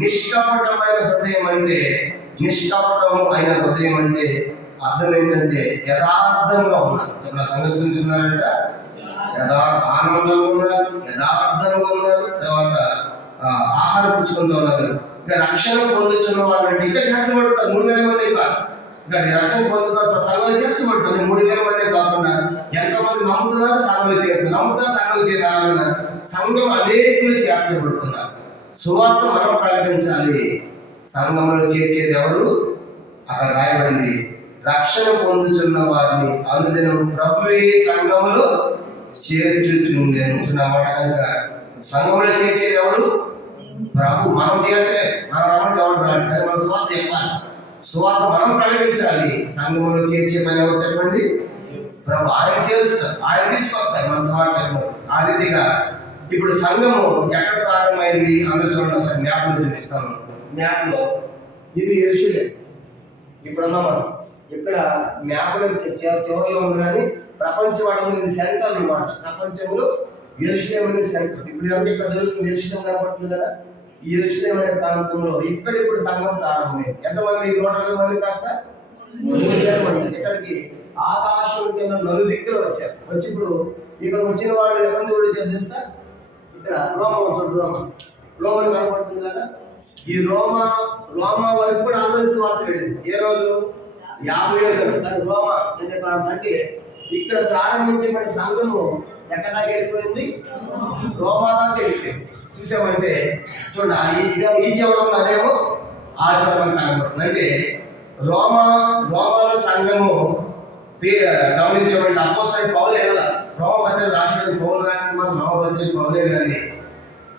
నిష్కపటమైన హృదయం అంటే, నిష్కపటము అయిన హృదయం అంటే అర్థం ఏంటంటే యథార్థంగా ఉన్నారు. చెప్పిన సంఘస్థితి ఉన్నారంట, ఆనందంగా ఉన్నారు, యథార్థంగా ఉన్నారు. తర్వాత ఆహారం పుచ్చుకుంటూ ఉన్నారు. ఇంకా రక్షణ పొందుతున్న వాళ్ళు అంటే ఇంకా చేర్చబడతారు. 3000 మంది కాదు, ఇంకా రక్షణ పొందుతారు, సంఘంలో చేర్చబడతారు. 3000 మంది కాకుండా ఎంతమంది నమ్ముతున్నారు, సంఘంలో చేరుతున్నారు, నమ్ముతారు, సంఘంలో చేరాలన్న సంఘం అనేకులు చేర్చబడుతున్నారు. సువార్త మనం ప్రకటించాలి. సంఘంలో చేర్చేది ఎవరు? అక్కడ రాయబడింది, రక్షణ పొందుతున్న వారిని అనుదినం ప్రభువే సంఘములో చేర్చుచుండెను. మాట కనుక సంఘంలో చేర్చేది ఎవరు? ప్రభు. మనం చేర్చలే, మనం రమ్మంటే ఎవరు రాడు, కానీ మనం సువార్త చెప్పాలి. సువార్త మనం ప్రకటించాలి. సంఘంలో చేర్చే పని ఎవరు చెప్పండి? ప్రభు. ఆయన చేరుస్తారు, ఆయన తీసుకొస్తారు మన సువార్త. ఆ రీతిగా ఇప్పుడు సంఘము ఎక్కడ ప్రారంభమైంది అందరూ చూడండి. ఒకసారి మ్యాప్లో చూపిస్తాను. మ్యాప్లో ఇది యెరూషలేము. ఇప్పుడున్నా మనం ఇక్కడ మ్యాప్లో చివరిలో ఉంది, కానీ ప్రపంచంలో ఇది సెంటర్ అన్నమాట. ప్రపంచంలో యెరూషలేము అనేది సెంటర్. ఇప్పుడు ఏమంటే ఇక్కడ జరుగుతుంది, యెరూషలేము కనపడుతుంది కదా, ఈ యెరూషలేము అనే ప్రాంతంలో ఇక్కడ ఇప్పుడు సంఘం ప్రారంభమైంది. ఎంతమంది? 120 మంది కాస్త 3000 మంది. ఇక్కడికి ఆకాశం కింద 4 దిక్కులు వచ్చారు. వచ్చి ఇప్పుడు ఇక్కడ వచ్చిన వాళ్ళు ఎక్కడ నుంచి వచ్చారు తెలుసా? ఇక్కడ రోమన్ కనపడుతుంది కదా, ఈ రోమా వరకు కూడా ఆంధ్రదేశ్ వార్త వెళ్ళింది. ఏ రోజు? 50 రోజులు. కానీ రోమా అంటే ఇక్కడ ప్రారంభించబడిన సంఘము ఎక్కడ దాకా వెళ్ళిపోయింది? రోమా దాకా వెళ్ళిపోయింది. చూసామంటే చూడండి, ఈ చివరం అదేమో ఆ చివరం కనబడుతుంది. అంటే రోమాలో సంఘము గమనించబడి అపోస్తలుడైన పౌలు వెళ్ళాల. రోమపత్రిక రాసిన పౌలు రాసిన మాత్రం రోమపత్రిక పౌలే కానీ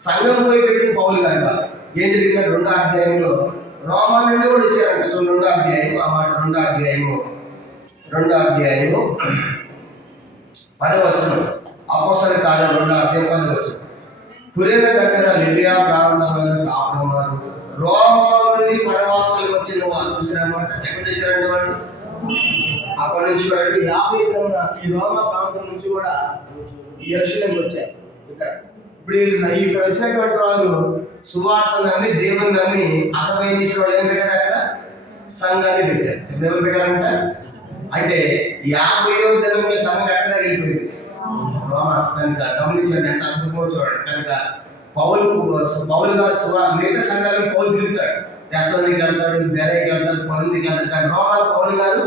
సంఘం పోయి పెట్టిన పౌలు కాదు. ఏం జరిగిందంటే 2వ అధ్యాయంలో రోమా నుండి కూడా వచ్చారంట. చూడండి 2వ అధ్యాయం ఆ మాట 2వ అధ్యాయము 10వ అపోస్తలుల కార్యం 2వ అధ్యాయం 10వ కురేన దగ్గర లిబియా ప్రాంతంలో కాపురమారు రోమా నుండి పరవాసులు వచ్చిన వాళ్ళు చూసారన్నమాట. ఎక్కడ తెచ్చారంటే వాళ్ళు అక్కడి నుంచి కూడా ఈ రోమా ప్రాంతం నుంచి కూడా ఈ యెరూషలేముకి వచ్చారు. ఇప్పుడు ఇక్కడ వచ్చినటువంటి వాళ్ళు సువార్త నమ్మి దేవుని నమ్మి అక్కడ ఏం చేసిన వాళ్ళు ఏం పెట్టారు? అక్కడ సంఘాన్ని పెట్టారు. ఎవరు పెట్టారంట అంటే 50వ దినంలో సంఘం ఎక్కడ వెళ్ళిపోయింది? రోమా. కనుక గమనించండి, ఎంత అద్భుతంగా చూడండి. కనుక పౌలు గారు మిగతా సంఘాలను పౌలు తిరుగుతాడు. తెస్సలోనికీకి వెళ్తాడు, బెరోయికి వెళ్తాడు, కొరింథీకి వెళ్తాడు. కానీ రోమా పౌలు గారు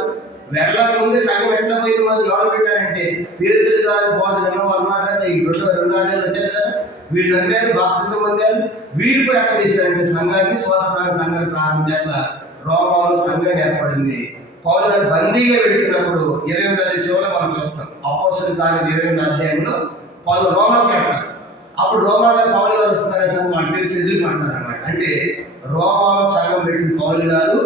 వెళ్ళక ముందే సంఘం ఎట్లా పోయింది? మాకు ఎవరు పెట్టారంటే పేతురు గారు బోధన వాళ్ళు ఉన్నారు కదా, ఈ 2వ అధ్యాయంలో వచ్చారు కదా, వీళ్ళందరూ బాప్తిసం పొందారు. వీళ్ళు ఎక్కడ చేశారంటే సంఘాన్ని సోదర సంఘాన్ని ప్రారంభించి అట్లా రోమాలో సంఘం ఏర్పడింది. పౌలు గారు బందీగా వెళ్తున్నప్పుడు 28వ అధ్యాయం చివరిలో మనం చూస్తాం. అపోస్తలుల కార్యం 28వ అధ్యాయంలో పౌలు రోమాకి వెళ్తారు. అప్పుడు రోమాలో పౌలు గారు వస్తున్నారనే సంఘం వాళ్ళు తెలిసి ఎదురుపడతారు అన్నమాట. అంటే రోమాలో సంఘం పెట్టిన పౌలు గారు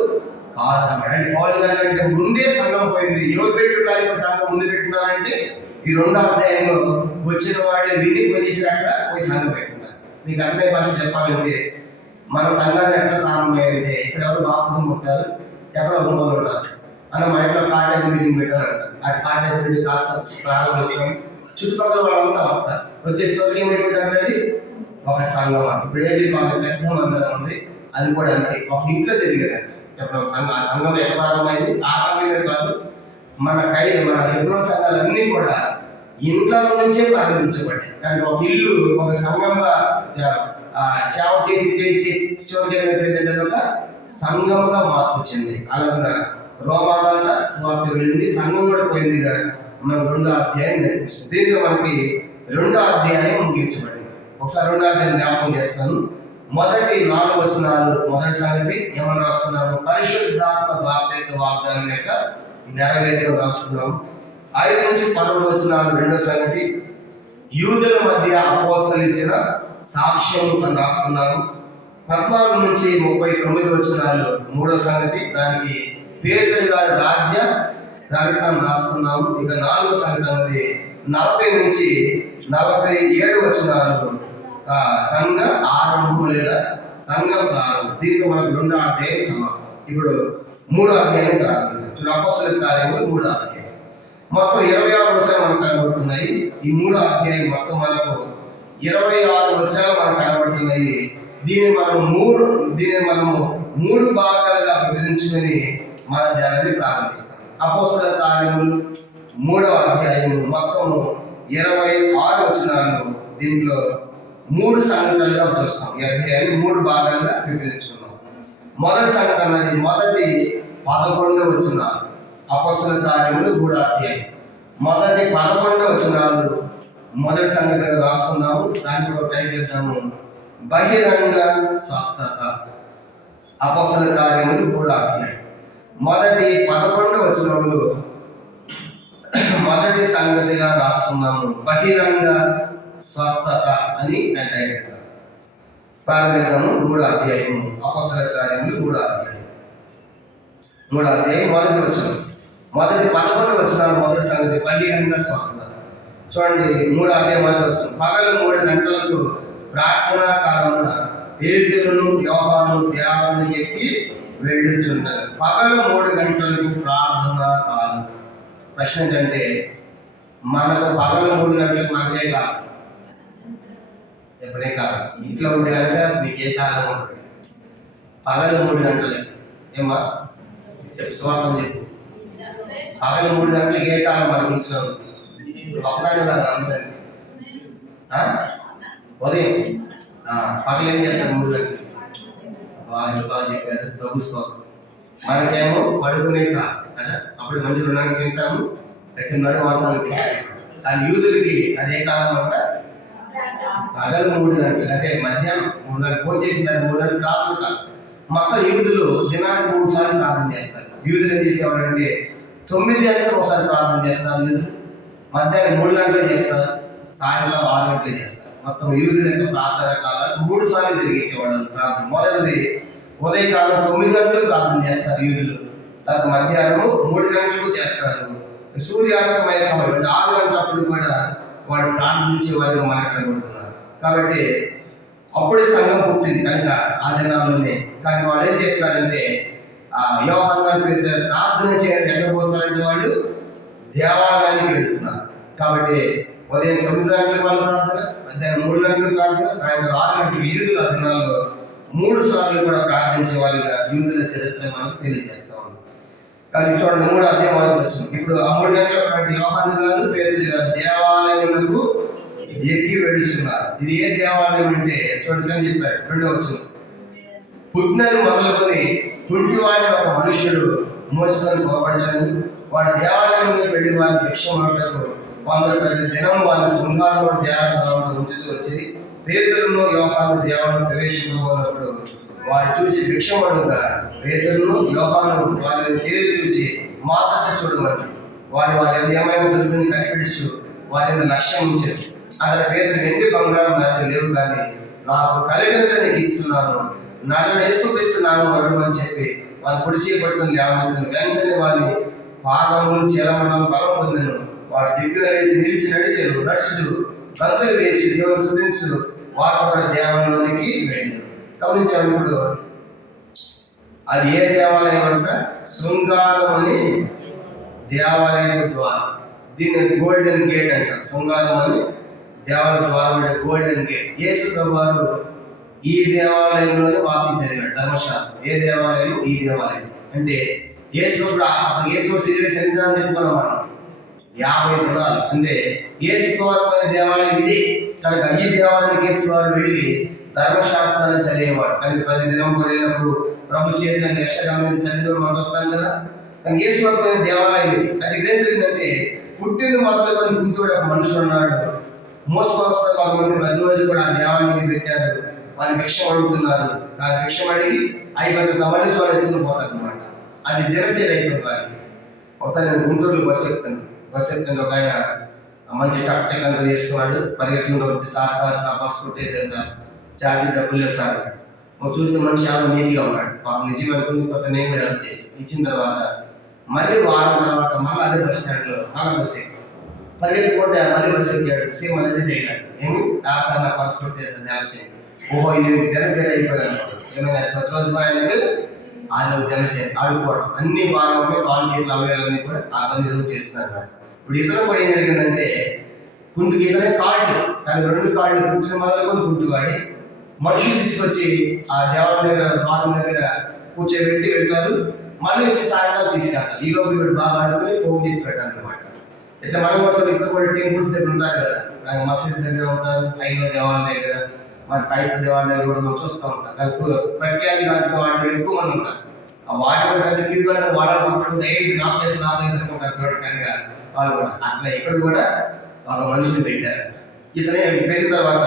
కాదన్నమాట. అంటే పౌలు గారు అంటే ముందే సంఘం పోయింది. ఎవరు పెట్టున్నారు? ఇప్పుడు సంఘం ముందు పెట్టున్నారంటే ఈ 2వ అధ్యాయంలో వచ్చిన వాళ్ళే విని పోలీసులు అక్కడ పోయి సంఘం పెట్టున్నారు. మీకు అర్థమయ్యే భాష చెప్పాలంటే మన సంఘాన్ని ఎక్కడ ప్రారంభమైందంటే ఇక్కడ ఎవరు బాప్తిసం పొందుతారు, ఎక్కడో రూపాయలు ఉంటారు అన్న మా ఇంట్లో కాటేజ్ మీటింగ్ పెట్టారంటారు. ఆ కాటేజ్ మీటింగ్ కాస్త ప్రారంభిస్తాం, చుట్టుపక్కల వాళ్ళంతా వస్తారు. వచ్చేసరికి ఏమైపోతుంది అంటే అది ఒక సంఘం. ఇప్పుడు ఏజీ కాలేజ్ పెద్ద మందిరం ఉంది, అది కూడా అంతే ఒక ఇంట్లో జరిగేదండి. చెప్పడం సంఘం ఆ సంఘం ఎక్కడ ప్రారంభమైంది? ఆ సంఘమే కాదు, మన హెబ్రోను సంఘాలన్నీ కూడా ఇంట్లో నుంచే ప్రారంభించబడ్డాయి. కానీ ఒక ఇల్లు ఒక సంఘంగా సేవ చేసి చివరికి ఏమైపోయిందంటే అది ఒక సంఘముగా మార్పు చెంది. అలాగే రోమా దాకా సువార్త వెళ్ళింది, సంఘం కూడా పోయిందిగా మనకు 2వ అధ్యాయం నేర్పిస్తుంది. దీంతో మనకి 2వ అధ్యాయం ముగించబడింది. ఒకసారి 2వ అధ్యాయం జ్ఞాపకం చేస్తాను. మొదటి 4 వచనాలు మొదటి సంగతి ఏమని రాసుకున్నాము? పరిశుద్ధాత్మ బాప్తిస వాగ్దానం యొక్క నెరవేర్పును రాసుకున్నాము. 5 నుంచి 11 వచనాలు రెండవ సంగతి యూదుల మధ్య అపోస్తలులు ఇచ్చిన సాక్ష్యం అని రాసుకున్నాము. 14 నుంచి 39 వచనాలు మూడవ సంగతి, దానికి పేతురు గారి రాజ్య ప్రకటన రాసుకున్నాము. ఇక 4వ సంగతి అన్నది 40 నుంచి 47 వచనాలు సంఘ ఆరంభం లేదా సంఘ ప్రారంభం. దీంతో మనకు 2వ అధ్యాయం సమాప్తం. ఇప్పుడు 3వ అధ్యాయం ప్రారంభిద్దాం. చూడు అపోస్తలుల కార్యములు 3వ అధ్యాయం మొత్తం 26 వచనాలు మనకు కనబడుతున్నాయి. ఈ 3వ అధ్యాయం మొత్తం మనకు 26 వచనాలు మనకు కనబడుతున్నాయి. దీన్ని మనము 3 భాగాలుగా విభజించుకొని మన ధ్యానాన్ని ప్రారంభిస్తాం. అపోస్తలుల కార్యములు 3వ అధ్యాయం మొత్తం 26 వచనాలు. దీంట్లో 3 సంగతులుగా చూస్తాం. ఈ అధ్యాయాన్ని 3 భాగాలుగా విభజించుకుందాం. మొదటి సంగతి అన్నది మొదటి 11 వచనాలు. అపోస్తలుల కార్యములు 3వ అధ్యాయం మొదటి 11 వచనాలు మొదటి సంగతిగా రాసుకుందాము. దానికి ఒక టైటిల్ ఇద్దాము, బహిరంగ స్వస్థత. అపోస్తలుల కార్యములు 3వ అధ్యాయం మొదటి 11 వచనములు మొదటి సంగతిగా రాసుకున్నాము, బహిరంగ స్వస్థత అని టైటిల్ ఇద్దాం. ప్రారంభిద్దాము. 3వ అధ్యాయం అపోస్తలుల కార్యములు 3వ అధ్యాయం మొదటి వచనం మొదటి 11 వచనాలు మొదటి సంగతి బహిరంగ స్వస్థత. చూడండి 3వ అధ్యాయం మొదటి వచనం, పగలు 3 గంటలకు ప్రార్థనా కాలమున పేతురును యోహాను దేవాలయానికి ఎక్కి వెళ్ళుచుండగా. పగలు 3 గంటలకు ప్రార్థనా కాలం. ప్రశ్న ఏంటంటే మనకు పగలు 3 గంటలకు మనకే కాలం, ఎప్పుడే కాలం. ఇంట్లో ఉండే కనుక మీకు ఏ కాలం ఉంటుంది? పగలు 3 గంటలే. ఏమా చెప్పు, స్వార్థం చెప్పు. పగలు 3 గంటలకు ఏ కాలం మన ఇంట్లో? ఒకదాని కాదు, అందరండి. ఉదయం పగలు ఏం చేస్తారు? 3 గంటలు. బాగా చెప్పారు, ప్రభు స్తోత్రం. మనకేమో పడుకునే కాదు కదా, అప్పుడు మంచి రుణాన్ని తింటాము, నడు వాంచాలి. కానీ యూదులకి అదే కాలం అంట పగలు 3 గంటలు, అంటే మధ్యాహ్నం 3 గంటలు ఫోన్ చేసిన తర్వాత 3 గంటలు ప్రార్థన కాదు. మొత్తం యూదులు దినానికి 3 సార్లు ప్రార్థన చేస్తారు. యూదులు ఏం చేసేవారంటే 9 గంటలకు ఒకసారి ప్రార్థన చేస్తారు యూదులు, మధ్యాహ్నం 3 గంటలు చేస్తారు, సాయంత్రం 6 గంటలు చేస్తారు. మొత్తం యూదుల యొక్క ప్రార్థన కాలాలు 3 సార్లు జరిగించేవాళ్ళు ప్రార్థన. మొదటిది ఉదయకాలం 9 గంటలకు ప్రార్థన చేస్తారు యూదులు, తర్వాత మధ్యాహ్నం 3 గంటలకు చేస్తారు, సూర్యాస్తమయ సమయం 6 గంటలప్పుడు కూడా వాడు ప్రార్థించే వారిగా మనకు కనబడుతున్నారు. కాబట్టి అప్పుడే సంఘం పుట్టింది కనుక ఆ దినాల్లోనే. కానీ వాళ్ళు ఏం చేస్తున్నారంటే యోహాను గారి ప్రార్థన చేయడానికి ఎక్కడ పోతున్నారంటే వాళ్ళు దేవాలయానికి వెళుతున్నారు. కాబట్టి ఉదయం 9 గంటలకు వాళ్ళు ప్రార్థన, మధ్యాహ్నం 3 గంటలకు ప్రార్థన, సాయంత్రం 6 గంటలకు యూదులు ఆ దినాల్లో 3 సార్లు కూడా ప్రార్థించే వాళ్ళుగా యూదుల చరిత్ర మనకు తెలియజేస్తా ఉంది. కానీ చూడండి 3వ అధ్యాయం వచ్చింది. ఇప్పుడు ఆ 3 గంటల యోహాను గారు పేతురు గారు దేవాలయములకు ఎక్కి వెళ్ళుచున్నారు. ఇది ఏ దేవాలయం అంటే చూడండి అని చెప్పాడు 2వ వచనం. పుట్టినది మొదలుకొని కుంటివాడిని ఒక మనుష్యుడు మోసుకొని పోబడచని వాడి దేవాలయంలో వెళ్ళి వారిని భిక్షమాటకు 100 ప్రతి దినం వారి శృంగారంలో దేవాలయంలో ఉంచుతూ వచ్చి పేతురును యోహాను దేవాలయం ప్రవేశింపబోనప్పుడు వాడు చూసి భిక్షమడుగా పేతురును యోహాను వారిని తేరి చూసి మాతట చూడమని వారి ఏమైనా దొరుకుని కనిపించు వారిని లక్ష్యం ఉంచారు. అతని పేదలు వెండి బంగారం దాన్ని లేవు, కానీ నాకు కలిగినదని ఇస్తున్నాను, నన్ను వేసుకొస్తున్నాను అడుగుమని చెప్పి వాళ్ళ పొడిచి పట్టుకుని లేవనెత్తాను. వెంటనే వారి పాదములు చీలమడం బలం పొందను. వాడి దగ్గర లేచి నిలిచి నడిచారు, నడుచు గంతులు వేసి దేవుని స్తుతించు వాటితో కూడా దేవాలయంలోనికి వెళ్ళారు. గమనించాము. ఇప్పుడు అది ఏ దేవాలయం అంట? శృంగారం అని దేవాలయం ద్వారం. దీన్ని గోల్డెన్ గేట్ అంటారు. శృంగారం అని దేవాలయ ద్వారం అంటే గోల్డెన్ గేట్. యేసు ప్రభు వారు ఈ దేవాలయంలోనే వాక్యం చదివాడు, ధర్మశాస్త్రం. ఏ దేవాలయం? ఈ దేవాలయం. అంటే యేసు సిరిడి సన్నిధానం చెప్పుకున్నాం మనం 50 దినాలు. అంటే యేసు వారి దేవాలయం ఇది కనుక ఈ దేవాలయానికి యేసు వారు వెళ్ళి ధర్మశాస్త్రాన్ని చదివేవాడు. కానీ ప్రతి దినం కూడా వెళ్ళినప్పుడు ప్రభు చేతి యెషయా చదివి మనం చూస్తాం కదా. కానీ యేసు వారి దేవాలయం ఇది. అది ఇక్కడ ఏం జరిగిందంటే పుట్టిన మొదలుకొని కుంటుడు ఒక మనుషుడు ఉన్నాడు, మోసుకొస్తా కొంతమంది ప్రతిరోజు కూడా ఆ దేవాలయానికి పెట్టారు. వాళ్ళు భిక్షం అడుగుతున్నారు. ఆ భిక్షం అడిగి అయిపోయిన తమని వాళ్ళు ఎత్తుకుని పోతారు అనమాట. అది దినచర్య అయిపోయింది వారికి. ఒకసారి నేను గుంటూరులో బస్సు ఎక్కుతాను ఒక ఆయన మంచి టక్ అంతా చేసుకున్నాడు. పరిగెత్తుకుంటూ వచ్చి సార్ నా బస్సు కొట్టేసే సార్, ఛార్జీ డబ్బులు లేవు సార్. చూస్తే మనిషి చాలా నీట్గా ఉన్నాడు. పాపం నిజం అనుకుని కొత్త నేను హెల్ప్ చేసి ఇచ్చిన తర్వాత మళ్ళీ వారం తర్వాత మళ్ళీ అదే బస్ స్టాండ్లో మళ్ళీ బస్సు ఎక్కి పరిగెత్తుకుంటే మళ్ళీ బస్సు ఎక్కాడు. సేమ్ మళ్ళీ దిగాడు. ఏమి సార్ నా బస్సు కొట్టేసాను హెల్ప్ చేయండి. ఓహో ఇది దినచర్య అయిపోయింది అనుకోండి. ఏమైనా ప్రతిరోజు కూడా ఆయనకు అది దినచర్య ఆడుకోవడం అన్ని బాగా కాల్ చేతులు అవేయాలని కూడా ఆ పని చేస్తున్నారు అన్నమాట. ఇప్పుడు ఇతను కూడా ఏం జరిగిందంటే కుంటుకి ఇతనే కాళ్ళు, కానీ 2 కాళ్ళు కుంటుని మొదలుకొని కుంటువాడి మనుషులు తీసుకొచ్చి ఆ దేవాలయం దగ్గర ద్వారం దగ్గర కూర్చోబెట్టి వెళ్తారు. మళ్ళీ వచ్చి సాయంకాలం తీసుకెళ్తారు. ఈ లోపల వీడు బాగా ఆడుకుని పోగు తీసి పెడతారు అనమాట. ఇట్లా మనం కూడా ఇప్పుడు కూడా టెంపుల్స్ దగ్గర ఉంటారు కదా, మసీద్ దగ్గర ఉంటారు, హైందవ దేవాలయం దగ్గర, మన క్రైస్తవ దేవాలయాలు కూడా మనం చూస్తూ ఉంటాం. కానీ ప్రఖ్యాతి కాల్చిన వాటి దగ్గర ఎక్కువ మంది ఉంటారు. ఆ వాటి కూడా పెద్ద క్యూగా వాడాలనుకుంటారు, డైలీ నా ప్లేస్ అనుకుంటారు చూడండి. కనుక వాళ్ళు కూడా అట్లా ఇక్కడ కూడా ఒక మనుషులు పెట్టారు. ఇతనే పెట్టిన తర్వాత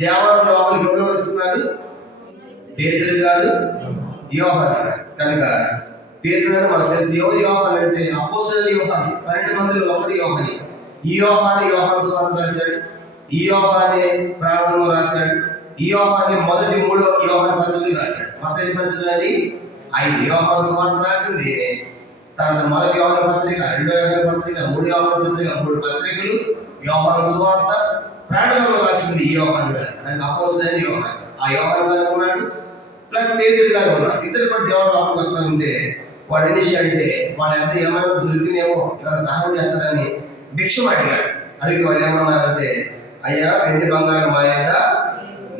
దేవాలయం లోపలికి ఎవరు వస్తున్నారు? పేతురు గారు, యోహాను గారు. కనుక పేతురు గారు మనకు తెలిసి ఎవరు యోహాను అంటే అపోస్తలుల యోహాను, 12 మందిలో ఒకటి యోహాని. ఈ యోహాను సువార్త రాశాడు, ఈ యోహానే ప్రారంభం రాశాడు, ఈ యోహానే మొదటి 3 యోహాను పత్రికలు రాశాడు. మొదటి పత్రికలని 5 యోహాను సువార్త రాసింది. తర్వాత మొదటి యోహాను పత్రిక, 2వ యోహాను పత్రిక, 3 యోహాను పత్రిక, 3 పత్రికలు, యోహాను సువార్త ప్రారంభంలో రాసింది ఈ యోహాను గారు. దానికి అపోస్తలుడైన యోహాను. ఆ యోహాను గారు ఉన్నాడు, ప్లస్ పేతురు గారు ఉన్నారు. ఇద్దరు కూడా దేవాలయం లోపలికి వస్తానంటే వాడు ఏం చేశాడంటే వాళ్ళు ఎంత ఏమైనా దొరికినేమో ఏమైనా సహాయం చేస్తారని భిక్షం అడిగాడు. అడిగి వాళ్ళు ఏమన్నారంటే అయ్యా వెండి బంగారం మా యొక్క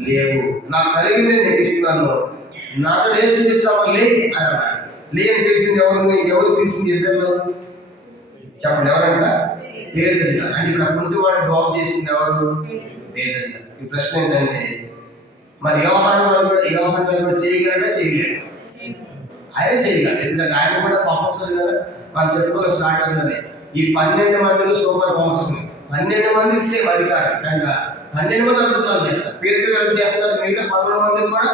లేవు, నాకు కలిగింది నీకు ఇస్తున్నాను, నాతో వేసి ఇస్తామో లే అని అన్నాడు. లే అని పిలిచింది ఎవరు పిలిచింది? ఇద్దరు చెప్పండి ఎవరంట? పేదలు గారు. అంటే ఇప్పుడు అప్పుడు వాడు బాగు చేసింది ఎవరు? పేదలు గారు. ఈ ప్రశ్న ఏంటంటే మరి యోహాను గారు కూడా చేయగలడా? చేయలేడు. ఆయన చేయగలడు. ఎందుకంటే ఆయన కూడా అపోస్తలుడు కదా. వాళ్ళు చెప్పుకోవాలి స్టార్టర్లోనే ఈ 12 మందిలో సూపర్ పవర్స్ ఉన్నాయి. 12 మందికి సేమ్ అధికారం కనుక 12 మంది అద్భుతాలు చేస్తారు. పేతురు గారు చేస్తారు, మిగతా 11 మందికి కూడా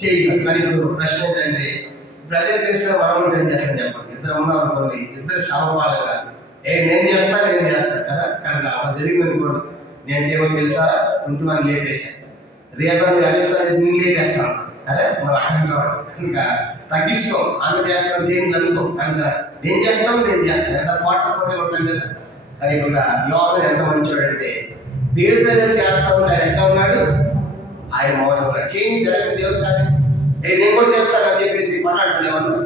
చేయగలరు. కానీ ఇప్పుడు ప్రశ్న ఏంటంటే ప్రతి ప్లేస్ మనం ఏం చేస్తాం చెప్పండి. ఇద్దరు ఉన్నాం అనుకోండి, ఇద్దరు సమపాలుగా నేను చేస్తా కదా. కనుక అలా జరిగింది అనుకోండి, నేను ఏమో తెలుసా ఇంటిమని లేపేశాను, రేపటి అరిస్తాను నేను లేపేస్తాను కదా. మరి అంటున్నాడు కనుక తగ్గించుకో, ఆమె చేస్తాను చేయండి అనుకో. కనుక నేను చేస్తాను ఎంత పోటీ ఉంటాను కదా. కానీ ఇప్పుడు యోధుడు ఎంత మంచివాడు అంటే పేదలు చేస్తా ఉంటే ఆయన ఎట్లా ఉన్నాడు, ఆయన మౌనం ఉన్నాడు. చేయండి జరగని దేవుడు కాదు, నేను కూడా చేస్తాను అని చెప్పేసి పట్లాడతాను ఏమన్నా.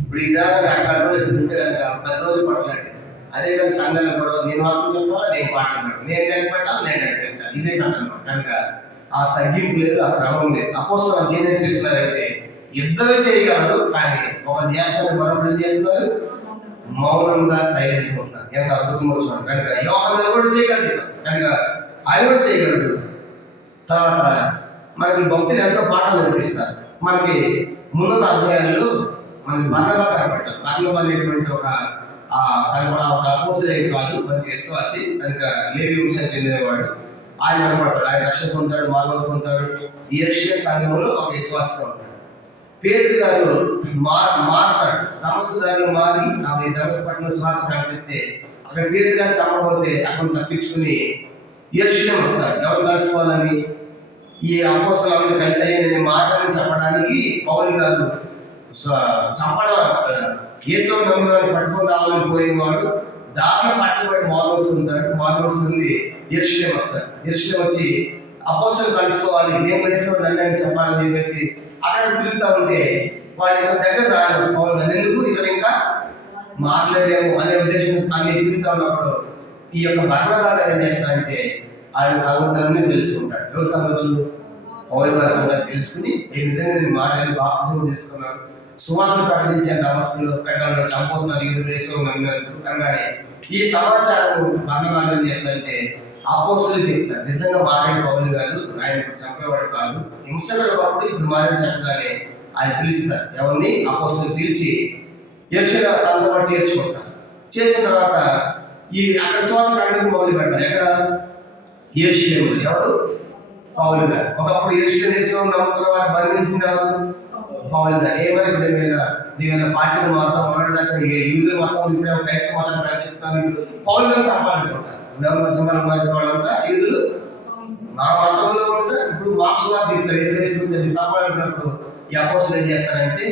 ఇప్పుడు ఇదాన్ని అట్లా ఉంటే కనుక 10 రోజులు పట్లాడి. అదే కానీ సంఘాలు కూడా నేను వాక్యం చెప్పాలా, నేను పాటలు నేను కనిపెట్టాలి, నేను నడిపించాలి. ఇదే కథ అనమాట. కనుక ఆ తగ్గింపు లేదు, ఆ క్రమం లేదు. అపోస్తలులు ఏం నేర్పిస్తున్నారంటే ఇద్దరు చేయగలరు, కానీ ఒకరు చేస్తారు, మరొకరు ఏం చేస్తున్నారు, మౌనంగా సైలెంట్గా ఉంటారు. ఎంత అద్భుతంగా చూడండి. కనుక యోహాను కూడా చేయగలడు, కనుక ఆయన కూడా చేయగలడు. తర్వాత మనకి భక్తులు ఎంతో పాఠాలు నేర్పిస్తారు. మనకి ముందు అధ్యాయాల్లో మనకి బర్నబా కనపడతారు. బర్నబా అనేటువంటి ఒక అపోస్తలుడు కాదు, మంచి విశ్వాసి, కనుక లేవి వంశానికి చెందినవాడు. ఆయన కనపడతాడు, ఆయన రక్షణ పొందుతాడు, మార్గం పొందుతాడు. ఈ యెరూషలేము సంఘంలో ఒక విశ్వాసంగా ఉంటాడు. పేతురు గారు మారుతాడు, దమస్కు దారిలో మారి ఆమె దమస్కపట్నం సువార్త ప్రకటిస్తే అక్కడ పేతురు గారు చంపకపోతే అక్కడ తప్పించుకుని యెరూషలేము వస్తాడు. ఎవరు కలుసుకోవాలని, ఈ అపోస్తలులందరూ కలిసి అయ్యి మార్గం చెప్పడానికి పౌలు గారు చంపడం యేసు నమ్మకాన్ని పట్టుకొని రావాలని పోయిన వాడు దాంట్లో పట్టుబడి మార్గోస్ పొందుతాడు. మార్గోస్ పొంది యెరూషలేము వస్తాడు. యెరూషలేము వచ్చి అపోస్తలులు కలుసుకోవాలి, నేను యేసు నమ్మకాన్ని చెప్పాలని చెప్పేసి అక్కడ తిరుగుతూ ఉంటే వాడు ఇతని దగ్గర రాలేదు. పౌలు గారు ఎందుకు ఇతను ఇంకా మాట్లాడలేము అనే ఉద్దేశం అన్ని తిరుగుతూ ఉన్నప్పుడు ఈ యొక్క బర్నబా గారు ఏం చేస్తారంటే ఆయన సంగతులన్నీ తెలుసుకుంటాడు. ఎవరి సంగతులు, పౌలు గారి సంగతి తెలుసుకుని నిజంగా నేను మాట్లాడి బాప్తిజం తీసుకున్నాను, సువార్తను ప్రకటించే దమస్కులో పెట్టాలని చంపుతున్నారు యూదులు యేసు నమ్మినందుకు అనగానే ఈ సమాచారం బర్నబా ఏం చేస్తారంటే అపోస్తలులు చెప్తారు, నిజంగా మారాడు పౌలు గారు, ఆయన ఇప్పుడు చంపేవాడు కాదు, హింసకుడు ఒకప్పుడు ఇప్పుడు మారాడు చెప్పగానే ఆయన పిలుస్తారు. ఎవరిని? అపోస్తలులు పిలిచి యెరూషలేము తనతో పాటు చేర్చుకుంటారు. చేసిన తర్వాత ఈ అక్కడ సువార్త ప్రకటించి మొదలు పెడతారు. ఎక్కడ? యెరూషలేములో. ఎవరు? పౌలు గారు. ఒకప్పుడు యెరూషలేము యేసు నమ్ముకున్న వారు బంధించిన పౌలు గారు. ఏమని నీవేనా పార్టీలు మారుతాం మాట్లాడదాకా యూదుల మతం ఇప్పుడు క్రైస్తవ మతాన్ని ప్రకటిస్తున్నాం, ఇప్పుడు పౌలు గారు సంపాదించుకుంటారు. వాళ్ళంతా యూదులు మా మతంలో ఉంటే ఇప్పుడు మా సువార్త చెప్తారు, సంపాదించినప్పుడు ఈ అపోస్తలులు ఏం చేస్తారంటే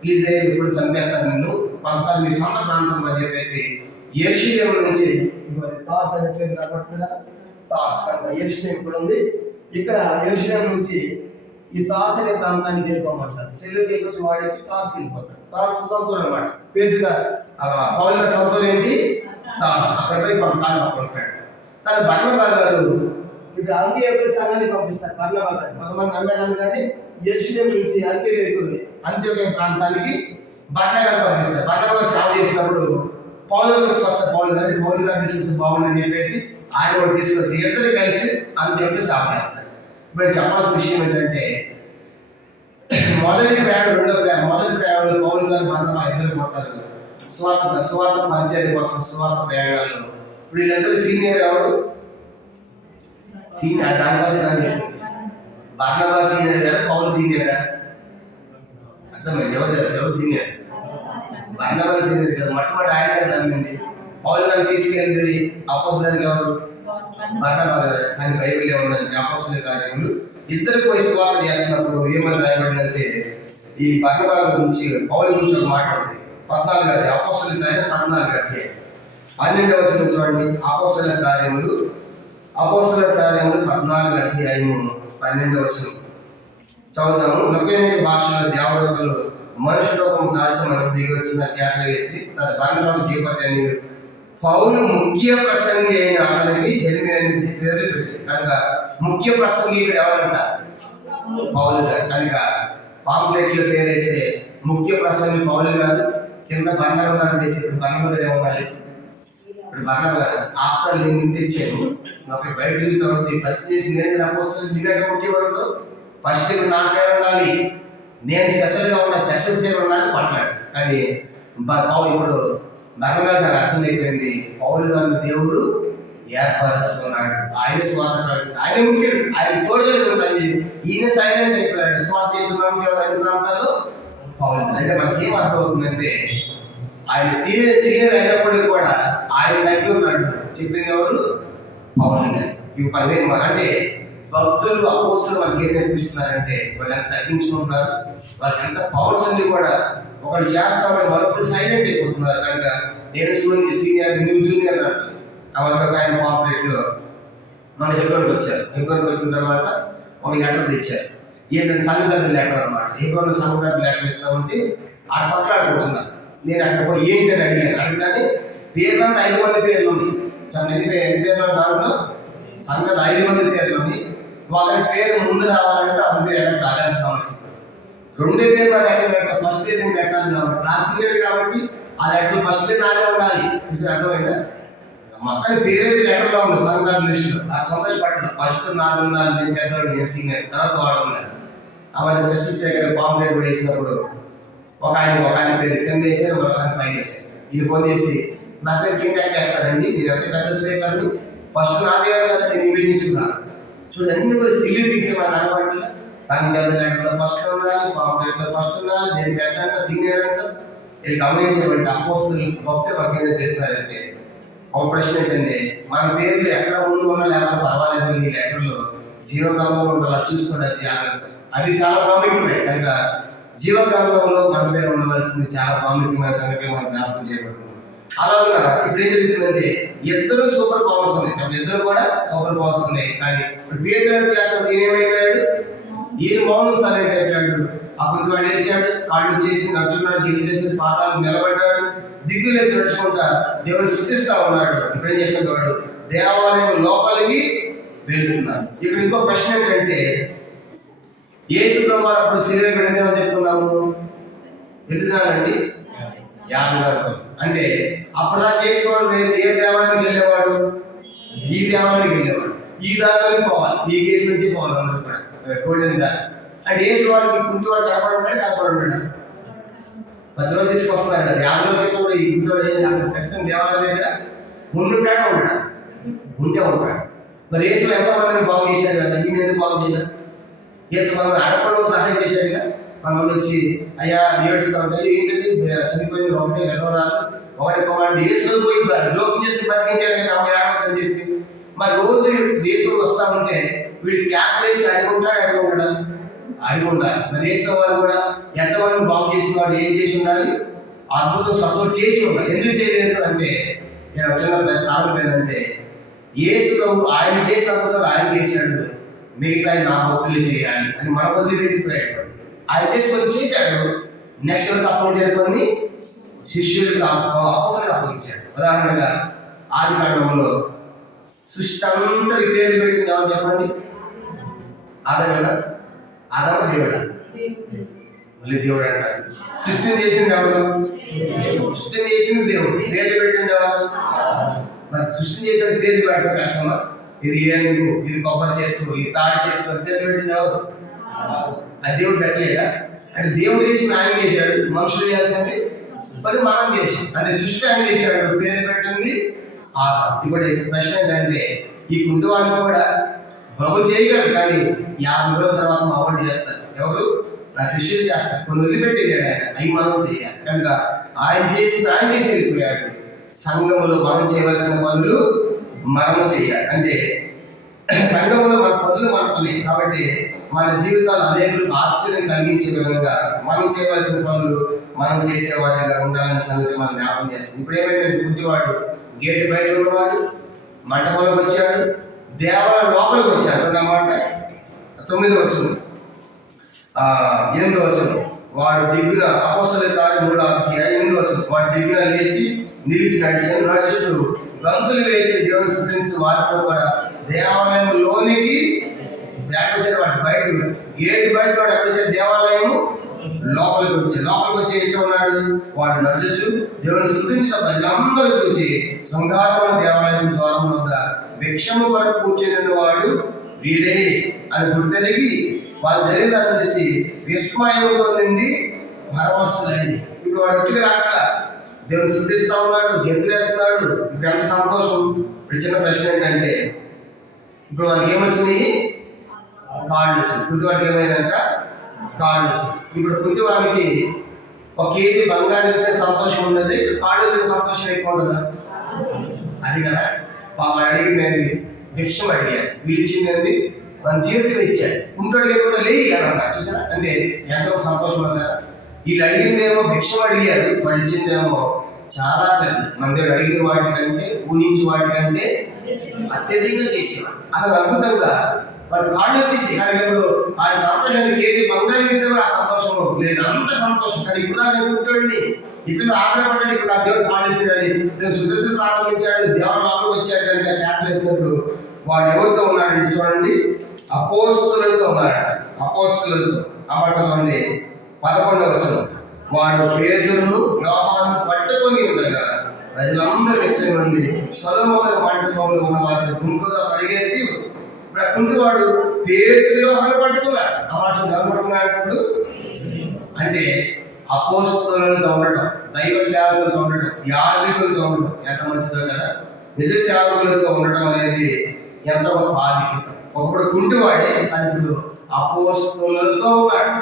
ప్లీజ్ అయ్యి ఇప్పుడు చంపేస్తాను నిన్ను, కొంతకాలం మీ సొంత ప్రాంతం అని చెప్పేసి యెరూషలేము నుంచి యెరూషలేము కూడా ఉంది. ఇక్కడ యెరూషలేము నుంచి ఈ తార్సు అనే ప్రాంతానికి వెళ్ళిపోమంటారు. సెల్లుకి వచ్చి వాడేకి తార్సు వెళ్ళిపోతాడు. తార్సు సొంతూరు అనమాట. పేరుగా పౌలు గారి సొంతూరు ఏంటి? తార్సు. అక్కడ పోయి కొంతకాలం అక్కడ ఉంటాడు. తన బర్నబా గారు ఇప్పుడు అంత్యోక్య సంఘానికి పంపిస్తారు. బర్నబా గారు కొంతమంది నమ్మారు, కానీ యెరూషలేము నుంచి అంత్యోక్య ప్రాంతానికి బర్నబా గారు పంపిస్తారు. బర్నబా గారు సేవ చేసినప్పుడు పౌలు గుర్తుకొస్తారు. పౌలు గారు తీసుకొస్తే బాగుందని చెప్పేసి ఆయన కూడా తీసుకొచ్చి ఇద్దరు కలిసి అంత్యోక్య సేవ చేస్తారు. ఇప్పుడు చెప్పాల్సిన విషయం ఏంటంటే మొదటి ప్రయాణంలో పౌలు గారు బర్నబా ఇద్దరు పోతారు సువార్త పరిచయం కోసం సువార్త ప్రయాణాల్లో. ఇప్పుడు వీళ్ళందరూ సీనియర్ ఎవరు? సీనియర్ దానికోసం అని చెప్పింది. బర్నబా సీనియర్ గారు, పౌలు సీనియర్ గారు. అర్థమైంది? ఎవరు సీనియర్? బర్నబా సీనియర్ కదా. మొట్టమొదటి ఆయన గారు నమ్మింది. పౌలు గారిని తీసుకెళ్ళింది అపోస్తలులు ఎవరు? బర్నబా గారు. కానీ బైబిల్ ఏముందంటే అపోస్తలుల కార్యములు ఇద్దరు పోయి సువార్త చేస్తున్నప్పుడు ఏమని రాయబడిందంటే ఈ బర్నబా గురించి పౌలు గురించి ఒక మాట ఉంది. 14 అపోస్తలుల కార్యం 14 12వ వచనం చూడండి. అపోస్తలుల కార్యములు 14 అధ్యాయము 12వ వచనం చదువుతాము. లొకేనియ భాషలో దేవదూతలు మనుషు రూపము దాల్చమని దిగి వచ్చిన కేకలు వేసి తన బర్నబాకు జీపతి అని పౌలు ముఖ్య ప్రసంగి అయిన అతనికి హెర్మి అని పేరు పెట్టి, కనుక ముఖ్య ప్రసంగికుడు ఎవరంట? పౌలు గారు. కనుక పాంప్లెట్లో పేరేస్తే ముఖ్య ప్రసంగి పౌలు గారు, కింద బర్నబా గారు చేసి ఇప్పుడు బర్నబా గారు ఏమవ్వాలి? ఇప్పుడు బర్నబా గారు ఆఫ్టర్ నేను తెచ్చాను, నాకు బయట తిరుగుతూ ఉంటే పరిచయం చేసి నేను అపోస్తలులు దిగట్టు ముఖ్యపడదు. ఫస్ట్ ఇప్పుడు నా పేరు ఉండాలి, నేను స్పెషల్గా ఉండాలి, స్పెషల్ పేరు ఉండాలి మాట్లాడు. కానీ పౌలు ఇప్పుడు మరణంగా అర్థమైపోయింది. పౌలు గారిని దేవుడు ఏర్పరచుకున్నాడు. ఆయన స్వాతంత్రం, ఆయన ముఖ్యుడు, ఆయన తోడుగా ఈయన సైలెంట్ అయిపోయాడు. శ్వాస చెప్తున్నాను దేవుడు అన్ని ప్రాంతాల్లో పౌలు. అంటే మనకి ఏం అర్థమవుతుందంటే ఆయన సీనియర్ అయినప్పటికీ కూడా ఆయన దగ్గర ఉన్నాడు. చెప్పింది ఎవరు? పౌలు గారు. ఇవి పనివేం అంటే భక్తులు అపోస్తులు మనకి ఏం నేర్పిస్తున్నారంటే వాళ్ళు ఎంత తగ్గించుకుంటున్నారు, వాళ్ళకి ఎంత పవర్స్ ఉంది కూడా. ఒకళ్ళు చేస్తామని మరొకరు సైలెంట్ అయిపోతున్నారు కనుక నేను సీనియర్ నువ్వు జూనియర్ అంటారు. అవన్నీ ఆయన పాంప్లెట్లో మన హెబ్రోన్కి వచ్చారు. హెబ్రోన్కి వచ్చిన తర్వాత ఒక లెటర్ తెచ్చారు. ఏంటంటే సంఘగత లెటర్ అనమాట. హెబ్రోన్ సంఘగత లెటర్ ఇస్తామంటే ఆ పట్లాడుకుంటున్నారు. నేను అక్కడ పోయి ఏంటి అని అడిగాను. పేర్లంతా 5 మంది పేర్లు ఉన్నాయి. ఎన్ని పేర్లు దాంట్లో సంఘగత 5 మంది పేర్లు ఉన్నాయి. వాళ్ళ పేరు ముందు రావాలంటే ఆ పేరు కాదని సమస్య. 2 పేర్లు అది ఎక్కడ పెడతారు? ఫస్ట్ పేరు నేను పెట్టాలి కాబట్టి నా సీనియర్ కాబట్టి ఆ లెటర్ ఫస్ట్ పేరు నానే ఉండాలి. చూసి అర్థమైందా? మొత్తానికి పేరేది లెటర్లో ఉంది సంఘాల లిస్టులో. ఆ సంతోషపడ్డా ఫస్ట్ నాది ఉండాలి, నేను పెద్దవాడు, నేను సీనియర్, తర్వాత వాడు ఉండాలి. అవన్నీ జస్టిస్ దగ్గర పాంప్లెట్ కూడా వేసినప్పుడు ఒక ఆయన పేరు కింద వేసారు, మరొక ఆయన పైన వేసారు. ఇది ఫోన్ చేసి నా పేరు కింద ఎక్కేస్తారండి, నేను ఎంత పెద్ద స్పీకర్ని, ఫస్ట్ నాది కదా నేను ఇమీడియట్ తీసుకున్నాను. చూడండి అన్ని కూడా సిల్లి తీసే మన కనబడట్లే. సంఘాల లెటర్లో ఫస్ట్ ఉండాలి, పాంప్లెట్లో ఫస్ట్ ఉండాలి, నేను పెద్ద సీనియర్ అంటాం. ఇది గమనించేవంటి అపోస్తులు భక్తి మాకు ఏం చేస్తున్నారంటే ఒక ప్రశ్న ఏంటంటే మన పేర్లు ఎక్కడ ముందు ఉన్నా లేకపోతే పర్వాలేదు, ఈ లెటర్లో జీవగ్రంథంలో ఉండాలా చూసుకోండి, జాగ్రత్త. అది చాలా ప్రాముఖ్యమే కనుక జీవగ్రంథంలో మన పేరు ఉండవలసింది చాలా ప్రాముఖ్యమైన సంగతి మనం జ్ఞాపకం చేయబడుతుంది. అలాగే ఇప్పుడు ఏం జరుగుతుందంటే ఇద్దరు సూపర్ పవర్స్ ఉన్నాయి. ఇద్దరు కూడా సూపర్ పవర్స్ ఉన్నాయి. కానీ ఇప్పుడు పేరు చేస్తాడు, ఈయన ఏమైపోయాడు? ఈయన మౌనం సైలెంట్ అయిపోయాడు. అప్పుడు వాడు లేచాడు, కాళ్ళు చేసి నడుచుకున్నాడు, గిరిలేసి పాదాలు నిలబడ్డాడు, దిగ్గు లేచి నడుచుకుంటా దేవుని స్తుతిస్తా ఉన్నాడు. ఇప్పుడు ఏం చేస్తున్నాడు? దేవాలయం లోపలికి వెళ్తున్నాడు. ఇక్కడ ఇంకో ప్రశ్న ఏంటంటే యేసు ప్రభువారు అప్పుడు శరీరం పెడితేమని చెప్పుకున్నాము, ఎన్నిదానండి? 50 వరకు. అంటే అప్పుడు దాకా యేసువాడు ఏ దేవాలయానికి వెళ్ళేవాడు? ఈ దేవాలయానికి వెళ్ళేవాడు. ఈ దారిలోకి పోవాలి, ఈ గేట్ నుంచి పోవాలి అందరూ కూడా, గోల్డెన్ దారి. అంటే యేసువాడికి కుంటివాడు కనపడున్నాడు. 10 రోజులు తీసుకొస్తున్నారు కదా. 50 రోజుల క్రితం కూడా ఈ గుంటోడు ఖచ్చితంగా దేవాలయం దగ్గర ఉండుంటాడా? ఉంటాడు, ఉంటే ఉంటాడు. మరి యేసు ఎంతమందిని బాగు చేశాడు కదా, ఈయన ఎందుకు బాగు చేయలేదు? యేసు మనం ఆడపడడం సహాయం చేశాడు కదా. మన వచ్చి అయ్యా ఏడుస్తూ ఉంటాయి, ఏంటంటే చనిపోయింది ఒకటే వెదవరాలు, ఒకటే కుమారుడు. యేసు పోయి జోక్యం చేసుకుని బతికించాడు కదా ఆమె ఏడవద్దని చెప్పి. మరి రోజు యేసు వస్తా ఉంటే వీడు క్యాప్ వేసి అడుగుంటాడు. మరి యేసు వారు కూడా ఎంతమంది బాగు చేసిన వాడు ఏం చేసి ఉండాలి? అద్భుతం స్వస్థం చేసి ఉండాలి. ఎందుకు చేయలేదు అంటే ఇక్కడ వచ్చిన కారణం ఏంటంటే యేసు ప్రభు ఆయన చేసిన అద్భుతాలు ఆయన చేశాడు, మిగతా నా వదిలి చేయాలి అని మన వదిలి పెట్టిపోయాడు. ఆయన చేసి కొన్ని చేశాడు, నెక్స్ట్ అప్పగించాడు, కొన్ని శిష్యులకు అపోస్తలులకు అప్పగించాడు. ఉదాహరణగా ఆది కాండంలో సృష్టి అంతా పేర్లు పెట్టింది ఎవరు చెప్పండి? ఆదమేనా? ఆదమ దేవుడా? మళ్ళీ దేవుడు అంటారు. సృష్టిని చేసింది ఎవరు? సృష్టిని చేసింది దేవుడు. పేర్లు పెట్టింది ఎవరు? మరి సృష్టి చేసిన పేర్లు పెట్టడం కష్టమా? ఇది ఏనుగు, ఇది కొబ్బరి చెట్టు, ఇది తాడి చెట్టు, పేర్లు పెట్టింది ఎవరు? అది దేవుడు పెట్టలేదా? అంటే దేవుడు చేసి ఆయన చేశాడు, మనుషులు చేసింది మరి మనం చేసాం. అంటే సృష్టి ఆయన చేశాడు, పేరు పెట్టింది ఆదాం. ఇప్పుడు ప్రశ్న ఏంటంటే ఈ కుటుంబాన్ని కూడా ప్రభు చేయగలరు, కానీ 50 రోజుల తర్వాత మా వాళ్ళు చేస్తారు. ఎవరు? నా శిష్యులు చేస్తారు. కొన్ని వదిలిపెట్టి వెళ్ళాడు ఆయన, అవి మనం చేయాలి. కనుక ఆయన చేసి వెళ్ళిపోయాడు. సంఘములో మనం చేయవలసిన పనులు మనం చేయాలి. అంటే సంఘంలో మన పనులు మనకున్నాయి కాబట్టి మన జీవితాలు అనేకులకు ఆశ్చర్యం కలిగించే విధంగా మనం చేయవలసిన పనులు మనం చేసేవారిగా ఉండాలనే సంగతి మనం జ్ఞాపకం చేస్తాం. ఇప్పుడు ఏమైందంటే గుడ్డివాడు గేటు బయట ఉన్నవాడు మంటపంలోకి వచ్చాడు, దేవాలయం లోపలికి వచ్చాడు అన్నమాట. 9వ వచనం 8వ వచనం వాడు దిగ్గున అపోస్తలుల కార్యం 3వ అధ్యాయం 8వ వచనం వాడు దిగ్గున లేచి నిలిచి నడుచుతూ గంతులు వేచి దేవుని స్తుతించు వారితో కూడా దేవాలయం లోనికి వచ్చాడు. వాడు బయటకు గేటు బయట వాడు ఎక్కడ వచ్చాడు? దేవాలయము లోపలికి వచ్చి ఎట్లా ఉన్నాడు? వాడు నడుచు దేవుని స్తుతించిన ప్రజలందరూ చూసి శృంగారమైన దేవాలయం ద్వారం వద్ద భిక్షము కొరకు కూర్చుని వాడు వీడే అని గుర్తెరిగి వాళ్ళు జరిగిందని చూసి విస్మయంతో నుండి పరవశులైంది. ఇప్పుడు వాడు ఒట్టిగా రాక దేవుని స్తుతిస్తా ఉన్నాడు, గెంతులు వేస్తున్నాడు. ఇప్పుడు ఎంత సంతోషం. ఇప్పుడు చిన్న ప్రశ్న ఏంటంటే, ఇప్పుడు వానికి ఏమొచ్చినాయి? కాళ్ళు వచ్చింది. కుంటివాడికి ఏమైందంట? కాళ్ళు వచ్చింది. ఇప్పుడు కుంటివానికి 1 కేజీ బంగారం ఇచ్చే సంతోషం ఉండదు, కాళ్ళు వచ్చిన సంతోషం ఎక్కువ ఉండదా? అది కదా. పాప అడిగింది ఏంటి? భిక్షం అడిగాడు. వీళ్ళిచ్చింది ఏంటి? మన జీవితం ఇచ్చాడు. కుంటోడు లేకుండా లేయి అని అన్నారు. చూసారా? అంటే ఎంతో సంతోషం కదా. వీళ్ళు అడిగిందేమో భిక్షం అడిగారు, వాళ్ళు ఇచ్చిందేమో చాలా పెద్ద. మన దేవుడు అడిగిన వాటికంటే, ఊహించి వాటికంటే అత్యధికంగా చేసేవాడు. అలా అద్భుతంగా వాడు కాళ్ళు వచ్చేసి, కానీ ఇప్పుడు ఆ సంతోషాన్ని కేజీ బంగారం ఇస్తే కూడా ఆ సంతోషం లేదు, అంత సంతోషం. కానీ ఇప్పుడు దాన్ని కుంటోడిని ఇతను ఆధారపడ్డాడు. ఇప్పుడు ఆ దేవుడు కాళ్ళు ఇచ్చాడని, దేవుడు సుదర్శన ప్రారంభించాడు, దేవుడు లోపలికి వచ్చాడు కనుక క్యాప్ వేసినప్పుడు వాడు ఎవరితో ఉన్నాడంటే చూడండి, అపోస్తులతో ఉన్నాడంట. అపోస్తులతో అమర్చదండి 11వ వచనం. వాడు పేతురును యోహాను పట్టుకొని ఉండగా ప్రజలందరూ విషయం నుండి సొలొమోను మంటపంలో ఉన్న వారితో గుంపుగా పరిగెత్తి వచ్చి, ఇప్పుడు ఆ కుంటివాడు పేతురు యోహాను పట్టుకున్నాడు. ఆ మాట ఎవరు పట్టుకున్నాడు? అంటే అపోస్తులతో ఉండటం, దైవ సేవకులతో ఉండటం, యాజకులతో ఉండటం ఎంత మంచిదో కదా. నిజ సేవకులతో ఉండటం అనేది ఎంతో బాధ్యత. ఒకప్పుడు కుంటివాడే, కానీ ఇప్పుడు అపోస్తులతో ఉన్నాడు.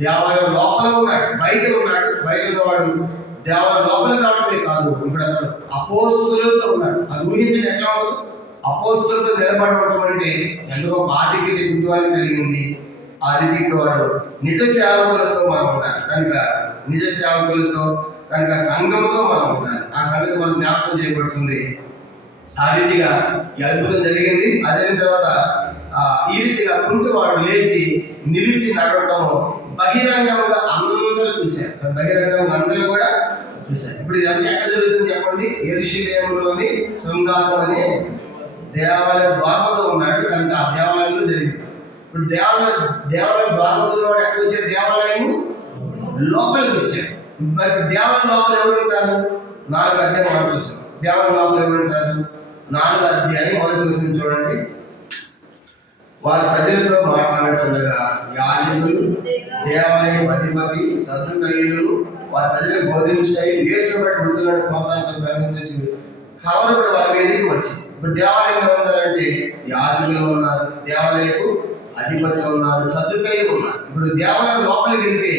దేవాలయం లోపల ఉన్నాడు, బయట ఉన్నాడు. బయట ఉన్నవాడు దేవాలయం లోపల రావడమే కాదు, ఇప్పుడు అతడు అపోస్తులతో ఉన్నాడు. అది ఊహించడం ఎట్లా ఉండదు? అపోస్తులతో నిలబడటం అంటే ఎంతో బాధ్యత కుంటివానికి కలిగింది. ఆ రీతి ఇప్పుడు వాడు నిజ సేవకులతో మనం ఉండాలి కనుక, నిజ సేవకులతో కనుక సంఘముతో మనం ఉండాలి. ఆ సంగతి మనం జ్ఞాపకం చేయబడుతుంది. ఆ రీతిగా ఈ అద్భుతం జరిగింది. అదే తర్వాత ఈ రీతిగా కుంటివాడు లేచి నిలిచి నడవటం బహిరంగంగా అందరూ చూశారు. బహిరంగంగా అందరూ కూడా చూశారు. ఇప్పుడు ఇదంతా ఎక్కడ జరుగుతుంది చెప్పండి? యెరూషలేములోని శృంగారం అనే దేవాలయ ద్వారంతో ఉన్నాడు కనుక ఆ దేవాలయంలో జరిగింది. ఇప్పుడు దేవాలయం ద్వారంతో వాడు ఎక్కడ వచ్చాడు? దేవాలయము లోపలికి వచ్చాడు. మరి దేవాలయం లోపల ఎవరు ఉంటారు? 4 అధ్యాయం మనం చూసాం. దేవాలయం లోపల ఎవరు ఉంటారు? 4వ అధ్యాయం 1వ వచనం చూడండి. వారు ప్రజలతో మాట్లాడుతుండగా యాజకులు, దేవాలయం అధిపతి, సద్దుకయ్యులు వారి ప్రజలకు బోధించాయి. యేసును బట్టి మృతులను ప్రోత్సాహం ప్రకటించి కవరపడి వారి మీదకి వచ్చింది. ఇప్పుడు దేవాలయంలో ఉన్నారంటే యాజకులు ఉన్నారు, దేవాలయపు అధిపతి ఉన్నారు, సద్దుకయ్యులు ఉన్నారు. ఇప్పుడు దేవాలయం లోపలికి వెళ్తే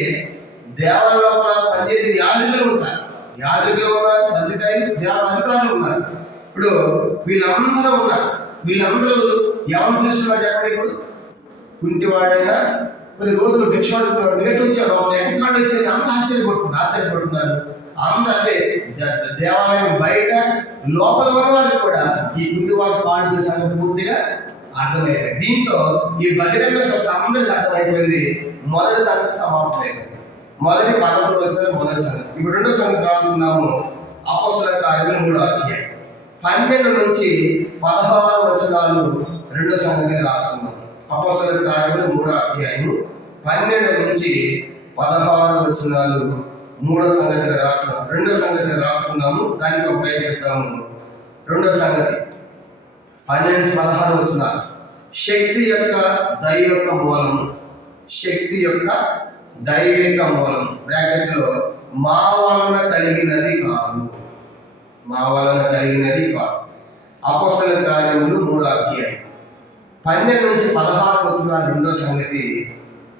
దేవాలయం లోపల పనిచేసే యాజకులు ఉంటారు, యాజకులు ఉన్నారు, సద్దుకయ్యులు, దేవాలయ అధికారులు ఉన్నారు. ఇప్పుడు వీళ్ళందరూ ఉన్నారు. వీళ్ళందరూ ఎవరు చూస్తున్నారు చెప్పండి? ఇప్పుడు కుంటివాడైనా కొన్ని రోజులు భిక్షవాడు లేట్ వచ్చాడు, ఎక్కడికాడు వచ్చేది అంత ఆశ్చర్యపడుతున్నారు. అంటే దేవాలయం బయట లోపల ఉన్న వారికి కూడా ఈ కుంటివాడు పాడు చేసే పూర్తిగా అర్థమైపోయింది. దీంతో ఈ బహిరంగ అందరికి అర్థమైపోయింది. మొదటి సంగతి సమాప్తం అయిపోయింది. మొదటి 11వ వచనం మొదటి సంగతి. ఇప్పుడు రెండో సంగతి రాసుకున్నాము. అపోస్తలుల కార్యములు 3వ అధ్యాయం 12 నుంచి 16 వచనాలు రెండో సంగతిగా రాసుకున్నాం. అపోస్తలుల కార్యములు 3వ అధ్యాయం 12 నుంచి 16 వచనాలు 3వ సంగతిగా రాసుకున్నాం. రెండో సంగతిగా రాసుకున్నాము. దానికి ఒక టైటిల్ ఇద్దాము. రెండో సంగతి 12 నుంచి 16 వచనాలు. శక్తి యొక్క దైవిక మూలము. శక్తి యొక్క దైవిక మూలం బ్రాకెట్లో మా వలన కలిగినది కాదు, మా వలన కలిగినది కాదు. అపోస్తలుల కార్యములు 3వ అధ్యాయం 12 నుంచి 16 వచనాలు రెండో సంగతి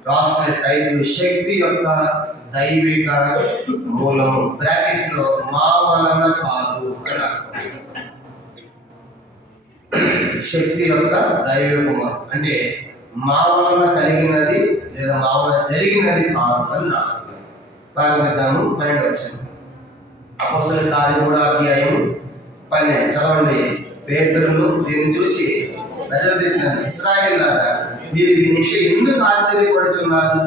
రాసుకునే టైటిల్ శక్తి యొక్క దైవిక మూలము బ్రాకెట్లో మా వలన కాదు అని రాసుకోండి. శక్తి యొక్క దైవిక మూలం అంటే మా వలన కలిగినది లేదా మా వలన జరిగినది కాదు అని రాసుకున్నాం. ప్రారంభిద్దాము. 12వ వచనం. అపోస్తలుల కార్యం 3వ అధ్యాయం 12 చదవండి. పేతురును దీన్ని చూచి ప్రజలు తిట్టినారు, ఇశ్రాయేలులారా మీరు ఈ విషయం ఎందుకు ఆశ్చర్యపడుతున్నారు?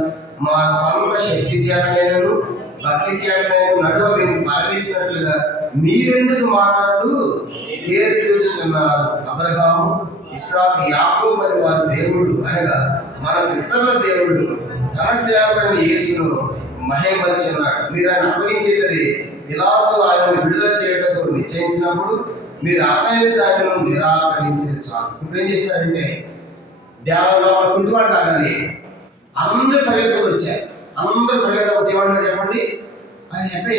మా సొంత శక్తి చేతనైనను భక్తి చేతనైనను నడువ వీరికి పరమించినట్లుగా మీరెందుకు మాట్లాడుతూ తేరు చూచుతున్నారు? అబ్రహాము, ఇస్సాకు, యాకోబు అని వారి దేవుడు అనగా మన పితరుల దేవుడు తన సేవకుని యేసును మహిమపరిచున్నాడు. మీరు ఆయన అప్పగించేది పిలాతు ఆయనను విడుదల చేయటకు నిశ్చయించినప్పుడు మీరు ఆయనను నిరాకరించేది చాలు. ఇప్పుడు ఏం చేస్తారంటే దేవాలయంలో కుంటివాడు లాగానే అందరూ పరిగెత్తకు వచ్చారు. అందరూ పరిగెత్తకు వచ్చేవాడు చెప్పండి. అది ఎట్లని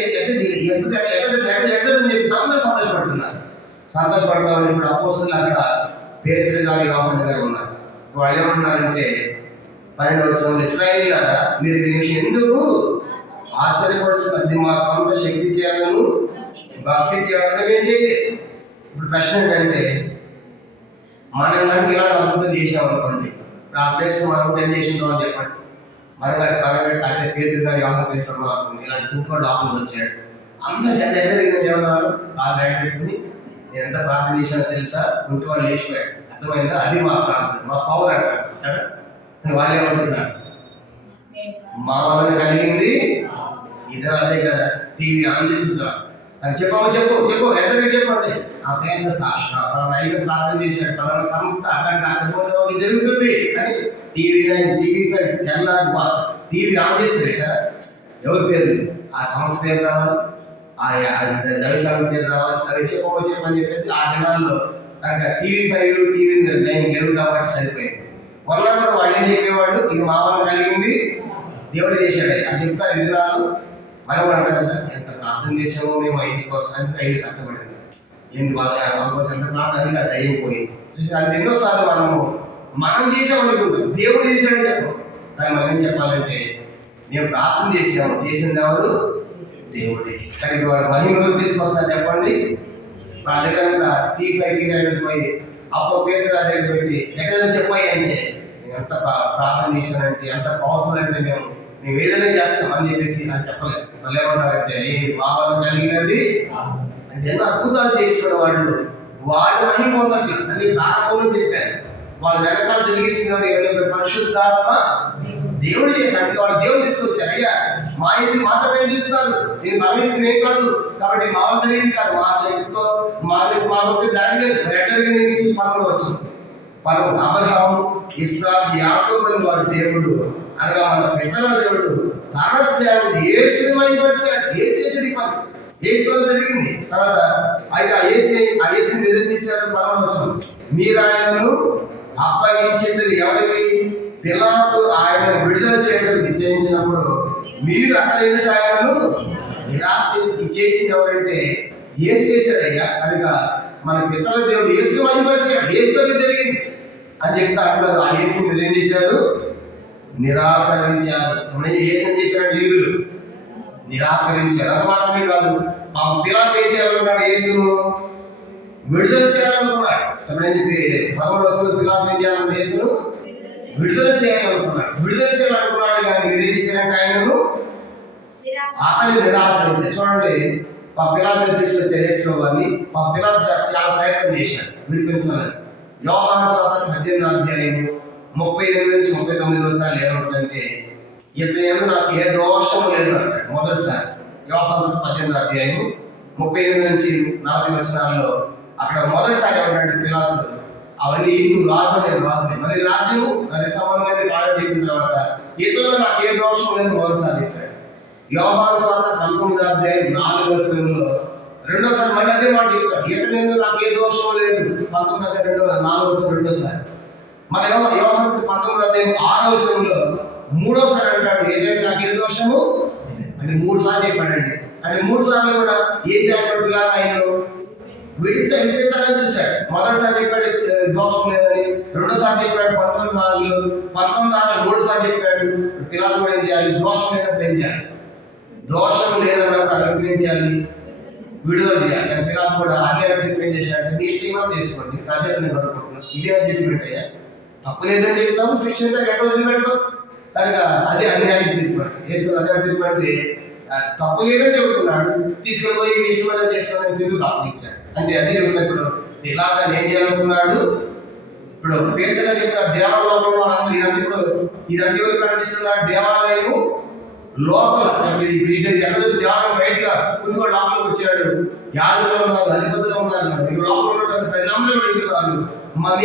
చెప్పి సంతోషపడుతున్నారు. సంతోషపడతామని ఇప్పుడు అపోస్తులు అక్కడ పేతురు గారు, యోహాను గారు ఉన్నారు. వాళ్ళు ఏమంటున్నారంటే 12వ వచనంలో, ఇశ్రాయేలీయులారా మీరు దీనికి ఎందుకు ఆశ్చర్యపడుతున్నది? మా సొంత శక్తి చేతను భక్తి చేతను మేము చేయలేదు. ఇప్పుడు ప్రశ్న ఏంటంటే, మనం కనుక ఇలాంటి అద్భుతం చేసామనుకోండి, ఇప్పుడు ఆ ప్లేస్ మనం ఏం చేసింటామో చెప్పండి. మనగంటే కాసేపు పేతురు గారు, యోహాను ప్లేస్లో అనుకోండి, ఇలాంటి కుక్కలు లోపలికి వచ్చాడు. అంతా జరిగిందని ఏమన్నారు? కాదు పెట్టుకుని నేను ఎంత ప్రార్థన చేశానో తెలుసా, ఇంటి వాళ్ళు లేచిపోయాడు. అర్థమైందా? అది మా ప్రార్థన, మా పవర్ అంటారు కదా. వాళ్ళు ఏమంటున్నారు? మా వలన కలిగింది ఇదే, అదే కదా. టీవీ ఆన్ చేసి అని చెప్పు ఎంత చెప్పండి. ఆ పేద సాక్షి పలానా ఐదు ప్రార్థన చేశాడు, పలానా సంస్థ అక్కడికి అక్కడ జరుగుతుంది అని టీవీ 9, టీవీ 5 తెల్లారి టీవీ ఆన్ చేస్తారు కదా. ఎవరి పేరు? ఆ సంస్థ పేరు రావాలి, ఆ దైవశాల పేరు రావాలి. అవి చెప్పని చెప్పేసి ఆ దినాల్లో కనుక టీవీ 5, టీవీ 9 లేవు కాబట్టి సరిపోయింది. వల్ల కూడా వాళ్ళు ఏం చెప్పేవాడు? ఇది మా వల్ల కలిగింది, దేవుడు చేశాడు అని చెప్తారు. ఈ దినాలు మనం కూడా అంటాం కదా, ఎంత ప్రార్థన చేసామో మేము 5 కోసం, అందుకు 5 కట్టబడింది. 8 వాళ్ళ కోసం ఎంత ప్రార్థన అది అయిపోయింది. చూసి అది ఎన్నోసార్లు మనం చేసామనుకుంటాం, దేవుడు చేశాడని చెప్పాం. కానీ మనం ఏం చెప్పాలంటే, మేము ప్రార్థన చేసింది ఎవరు? దేవుడే. కానీ వాళ్ళ మహిమ ఎవరు తీసుకొస్తున్నారు చెప్పండి? వాళ్ళ దగ్గర T5, T9 పోయి అప్పుడు పేదల దగ్గర పెట్టి ఎక్కడ చెప్పాయి అంటే, నేను ఎంత ప్రార్థన చేశానంటే, ఎంత పవర్ఫుల్ అంటే మేము ఏదైనా చేస్తాం అని చెప్పేసి అని చెప్పలేదు. వాళ్ళు ఏమంటారంటే, ఏది మా వల్ల కలిగినది అంటే ఎంత అద్భుతాలు చేస్తున్న వాళ్ళు మహిమ పొందట్లేదు అని ప్రారంభంలో చెప్పారు. వాళ్ళు వెనకాల జరిగిస్తున్నారు ఎవరైనా పరిశుద్ధాత్మ దేవుడు చేశాడు. వాళ్ళు దేవుడు తీసుకొచ్చారు. అయ్యా మా ఇంటి మాత్రమే చూస్తున్నారు, నేను భావించింది ఏం కాదు కాబట్టి మా వల్ల తెలియదు కాదు, మా శక్తితో మా భక్తి జరగలేదు. ఎట్లా జరిగింది? పరమవచ్చు అబ్రహాము, ఇస్సాకు, యాకోబు అని వారి దేవుడు అనగా మన పితరుల దేవుడు తన సేవకుడు యేసుని మహిమపరిచాడు. యేసు చేసేది పని, యేసుతో జరిగింది. తర్వాత అయితే ఆ యేసుని నిరూపించారు. పరమవచనం, మీరు ఆయనను అప్పగించింది ఎవరికి? పిలాతు ఆయనను విడుదల చేయడం నిశ్చయించినప్పుడు మీరు అతని ఎదుట ఆయనను నిరాకరించి చేసింది ఎవరంటే యేసు చేశాడయ్యా. కనుక మన పితరుల దేవుడు యేసుని మహిమపరిచాడు, యేసుతో జరిగింది అని చెప్తా అంటారు. ఆ యేసుని మీరు ఏం చేశారు? నిరాకరించారు. యేసుని చేశారు యూదులు, నిరాకరించారు. అంత మాత్రమే కాదు, మా పిలాతు ఏం చేయాలనుకున్నాడు? యేసును విడుదల చేయాలనుకున్నాడు. చెప్పడని చెప్పి 11వ వచనంలో పిలాతు ఏం చేయాలంటే యేసును విడుదల చేయాలనుకున్నాడు. కానీ మీరు ఏం చేశారంటే ఆయనను అతని నిరాకరించారు. చూడండి, మా పిలాతు తీసుకొచ్చారు యేసు వారిని. మా పిలాతు చాలా ప్రయత్నం చేశాడు విడిపించాలని. యోహాను సువార్త 18వ అధ్యాయము 38 నుంచి 39 వచనాలు ఏముంటుందంటే, ఇతను నాకు ఏ దోషము లేదు అంటాడు మొదటిసారి. యోహాను 18వ అధ్యాయము 38 నుంచి 40 వచనాల్లో అక్కడ మొదటిసారి ఏమంటాడు పిలాతు, అవన్నీ నువ్వు రాజు, నేను రాజుని, మరి రాజ్యము అది సంబంధమైనది కాదని చెప్పిన తర్వాత ఇతరులో నాకు ఏ దోషం లేదు మొదటిసారి చెప్పాడు. యోహాను సువార్త 19వ అధ్యాయం 4వ వచనంలో రెండోసారి మళ్ళీ అదే మాట చెప్తాడు, ఇతను నాకు ఏ దోషం లేదు. 19వ అధ్యాయం 4వ వచనం రెండోసారి. మన యోహాను 19వ అధ్యాయం 6వ వచనంలో మూడోసారి అంటాడు, ఏదైతే నాకు ఏ దోషము అంటే 3 సార్లు చెప్పాడండి. అంటే 3 సార్లు కూడా ఏం చేయాలి? పిలాతు ఆయనను విడిపించాలని చూశాడు. మొదటిసారి చెప్పాడు దోషం లేదని, రెండోసారి చెప్పాడు 19 సార్లు, 3 సార్లు చెప్పాడు. పిలాతు కూడా ఏం చేయాలి? దోషం లేనప్పుడు ఏం చేయాలి? దోషం లేదన్నప్పుడు ఆ వ్యక్తిని ఏం చేయాలి? విడుదల చేయాలి. కానీ పిలాతు కూడా అన్ని వ్యక్తికి ఏం చేశాడంటే, మీ ఇష్టం చేసుకోండి, కచేరీని పడుకుంటున్నాం, ఇదే జడ్జిమెంట్ అయ్యా, తప్పు లేదని చెప్తాము, శిక్షించాలి, ఎట్టో వదిలిపెడతాం. కనుక అది అన్యాయం తీర్పండి. యేసు అన్యాయం తీర్పండి, తప్పు లేదని చెబుతున్నాడు, తీసుకుని పోయి మీ ఇష్టమైన చేసుకోవాలని సిద్ధుకు అప్పగించాడు. అంటే అదే ఇప్పుడు ఇలాగ ఏం చేయాలనుకున్నాడు? ఇప్పుడు పేదగా చెప్తాడు, దేవాలయంలో అందరూ ఇదంతా ఎవరు ప్రకటిస్తున్నాడు? దేవాలయము లోపల దేవాలయం బయటగా కొన్ని కూడా లోపలికి వచ్చాడు. యాజకులు ఉన్నారు, అధిపతులు ఉన్నారు, మీకు లోపల ఉన్నటువంటి ప్రజలందరూ వింటున్నారు.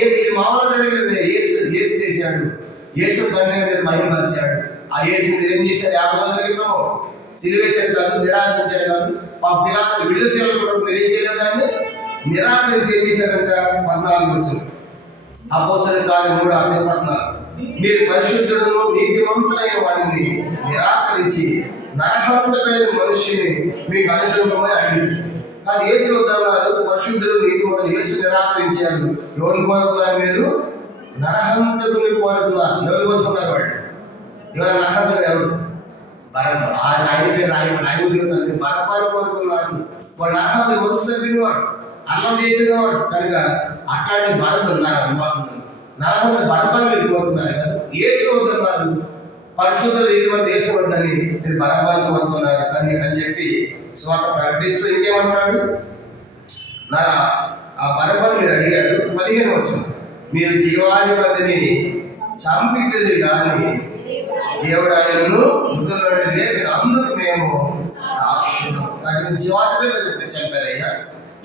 ఇది మామూలు జరగలేదు, యేసు చేశాడు. యేసు తండ్రి మీరు మహిమపరిచాడు. ఆ యేసు మీరు ఏం చేశారు? 50 రోజుల క్రితం సిలువేశారు కాదు, నిరాకరించారు కాదు. మా పిలాతుని విడుదల చేయాలనుకున్నప్పుడు మీరు ఏం చేయలేదు, దాన్ని నిరాకరించి ఏం చేశారంట? 14 వచనం అపోస్తలుల కార్యం 3:14, మీరు పరిశుద్ధుడును నీతిమంతులైన వారిని నిరాకరించి నరహంతకుడైన మనిషిని మీకు అనుగ్రహమని అడిగింది. కానీ యేసు వద్దన్నారు, పరిశుద్ధులు నీతిమంతులు యేసు నిరాకరించారు. ఎవరిని కోరుకున్నారు మీరు? నరహంతకుని కోరుకున్నారు. ఎవరు కోరుకున్నారు? వాళ్ళు ఎవరు? నరహంతకుడు ఎవరు? ఆయన పేరు రాయబుద్ధి బరపాలు కోరుకున్నారు. వాడు నరహంతకుడు మనుషులు తప్పినవాడు, అన్నం చేసేవాడు కనుక అట్లాంటి బరకున్నారు. నరహంతకుడు బరపాలు మీరు కోరుకున్నారు కదా. యేసు వద్దన్నారు, పరిశుద్ధులు నీతిమంతులు యేసు వద్దని మీరు బరపాలు కోరుకున్నారు కానీ అని చెప్పి సువార్త ప్రకటిస్తూ ఇంకేమంటాడు? ఆ బరపాలు మీరు అడిగారు. 15 వచనం, మీరు జీవాధిపతిని చంపితే కానీ దేవుడు ఆయనను మృతుల నుండి లేపిన అందుకు మేము సాక్షులు. కాబట్టి జీవాధిపతి చంపారయ్యా.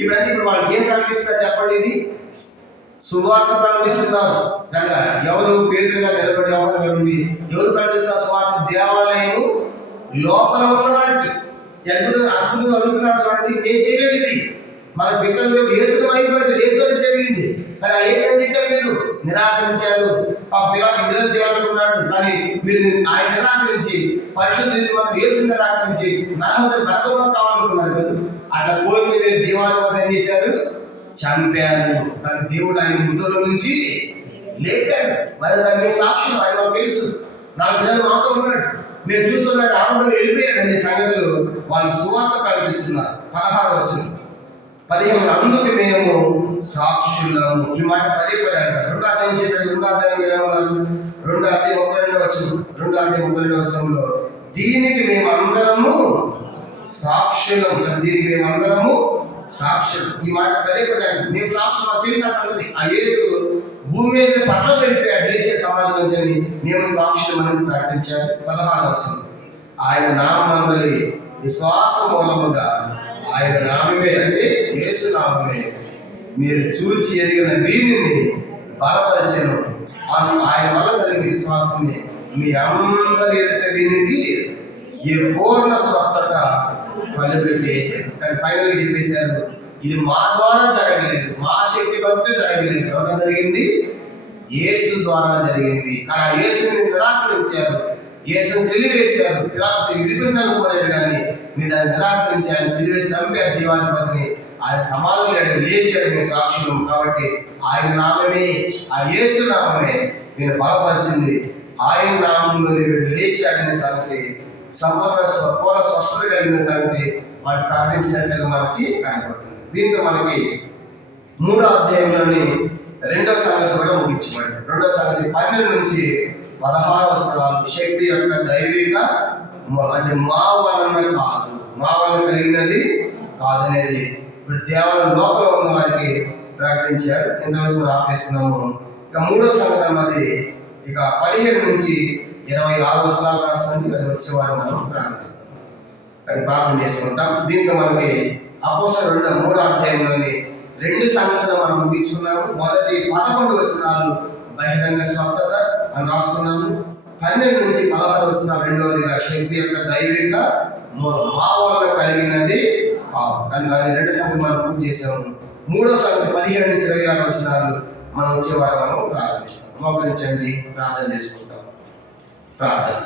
ఇప్పుడు వాళ్ళకి ఏం ప్రకటిస్తారు చెప్పండి? ఇది సువార్త ప్రకటిస్తున్నారు కనుక ఎవరు పేదలుగా నిలబడి ఎవరు ప్రకటిస్తున్నారు సువార్త? దేవాలయము లోపల ఉన్న వారికి అద్భుతంగా అడుగుతున్నాడు. చూడండి, మేము చేయలేదు ఇది, మన పిల్లలు యేసును మైపరిచారు, యేసుతో జరిగింది కానీ ఆ యేసు ఏం చేశారు? మీరు నిరాకరించారు. ఆ పిల్లలకు విడుదల చేయాలనుకున్నాడు కానీ మీరు ఆయన నిరాకరించి, పరిశుద్ధ యేసు నిరాకరించి నరహంతకుడు బరకగా కావాలనుకున్నారు కదా. అట్లా కోరిక మీరు జీవాధిపతి ఏం చేశారు? చంపారు. కానీ దేవుడు ఆయన మృతుల నుంచి లేపాడు. మరి దానికి సాక్ష్యం ఆయన మాకు తెలుసు. 4 నెలలు మాతో ఉన్నాడు, మేము చూస్తున్నాడు, ఆమె వెళ్ళిపోయాడు అనే సంగతులు వాళ్ళు సువార్త ప్రకటిస్తున్నారు. 16 వచనం, 15 అందుకు మేము సాక్షులము. ఈ మాట పదే అంటారు. 2వ అధ్యాయం చెప్పాడు. 2వ అధ్యాయం ఏమన్నారు? 2వ అధ్యాయం 32వ వచనం. 2వ అధ్యాయం 32వ వచనంలో దీనికి మేము అందరము సాక్షులం. దీనికి మేము అందరము సాక్షులు. ఈ మాట పదే అంటారు. మేము సాక్షులు, మాకు తెలుసు ఆ సంగతి. ఆ యేసు భూమి మీద పట్ల వెళ్ళిపోయాడు లేచే సమాజం నుంచి అని మేము సాక్షులమని ప్రకటించారు. 16వ వచనం, ఆయన నామమందలి విశ్వాస మూలముగా, ఆయన నామమే అంటే యేసు నామమే మీరు చూచి ఎరిగిన వీరిని బలపరిచెను. ఆయన వల్ల కలిగిన విశ్వాసాన్ని మీ అందరి ఎదుట వీరికి ఈ పూర్ణ స్వస్థత కలుగు చేశారు. కానీ ఫైనల్గా చెప్పేశారు, ఇది మా ద్వారా జరగలేదు, మా శక్తి భక్తి జరగలేదు. ఎవరు జరిగింది? యేసు ద్వారా జరిగింది. కానీ ఆ యేసుని నిరాకరించారు, యేసుని సిలువేశారు. విడిపించాలనుకోలేదు కానీ మీరు దాన్ని నిరాకరించి ఆయన సిలువేసి చంపారు జీవాధిపతిని. ఆయన సమాధులు లేచాడు, మేము సాక్షులు. కాబట్టి ఆయన నామమే, ఆ యేసు నామమే నేను బలపరిచింది. ఆయన నామంలో వీడు లేచాడనే సంగతి, సంపూర్ణ స్వస్థత కలిగిన సంగతి వాళ్ళు ప్రకటించినట్టుగా మనకి కనపడుతుంది. దీంతో మనకి 3వ అధ్యాయంలోని 2వ సంగతి కూడా ముగించబడింది. 2వ సంగతి 12 నుంచి 16 వచనాలు శక్తి యొక్క దైవిక అంటే మా వలన కాదు, మా వలన కలిగినది కాదనేది ఇప్పుడు దేవాలయం లోపల ఉన్న వారికి ప్రకటించారు. ఇంతవరకు ఆపేస్తున్నాము. ఇక 3వ సంగతి అన్నది ఇక 17 నుంచి 26 వచనాలు రాసుకోండి. అది వచ్చేవారు మనం ప్రారంభిస్తాం, అది ప్రార్థన చేసుకుంటాం. దీంతో మనకి అపోస్తలుల 3వ అధ్యాయంలోని 2 సంగతులు మనం ముగించుకున్నాము. మొదటి 11 వచనాలు బహిరంగ స్వస్థత అని రాసుకున్నాము. 12 నుంచి 16 వచనాలు రెండవదిగా శక్తి యొక్క దైవిక మూలం, మా వల్ల కలిగినది కాదు. దాని 2 సంగతులు మనం పూర్తి చేసాము. 3వ సంగతి 17 నుంచి 26 వచనాలు మనం వచ్చేవారు మనం ప్రారంభిస్తాం. మోకరించండి, ప్రార్థన చేసుకుంటాం. ప్రార్థన.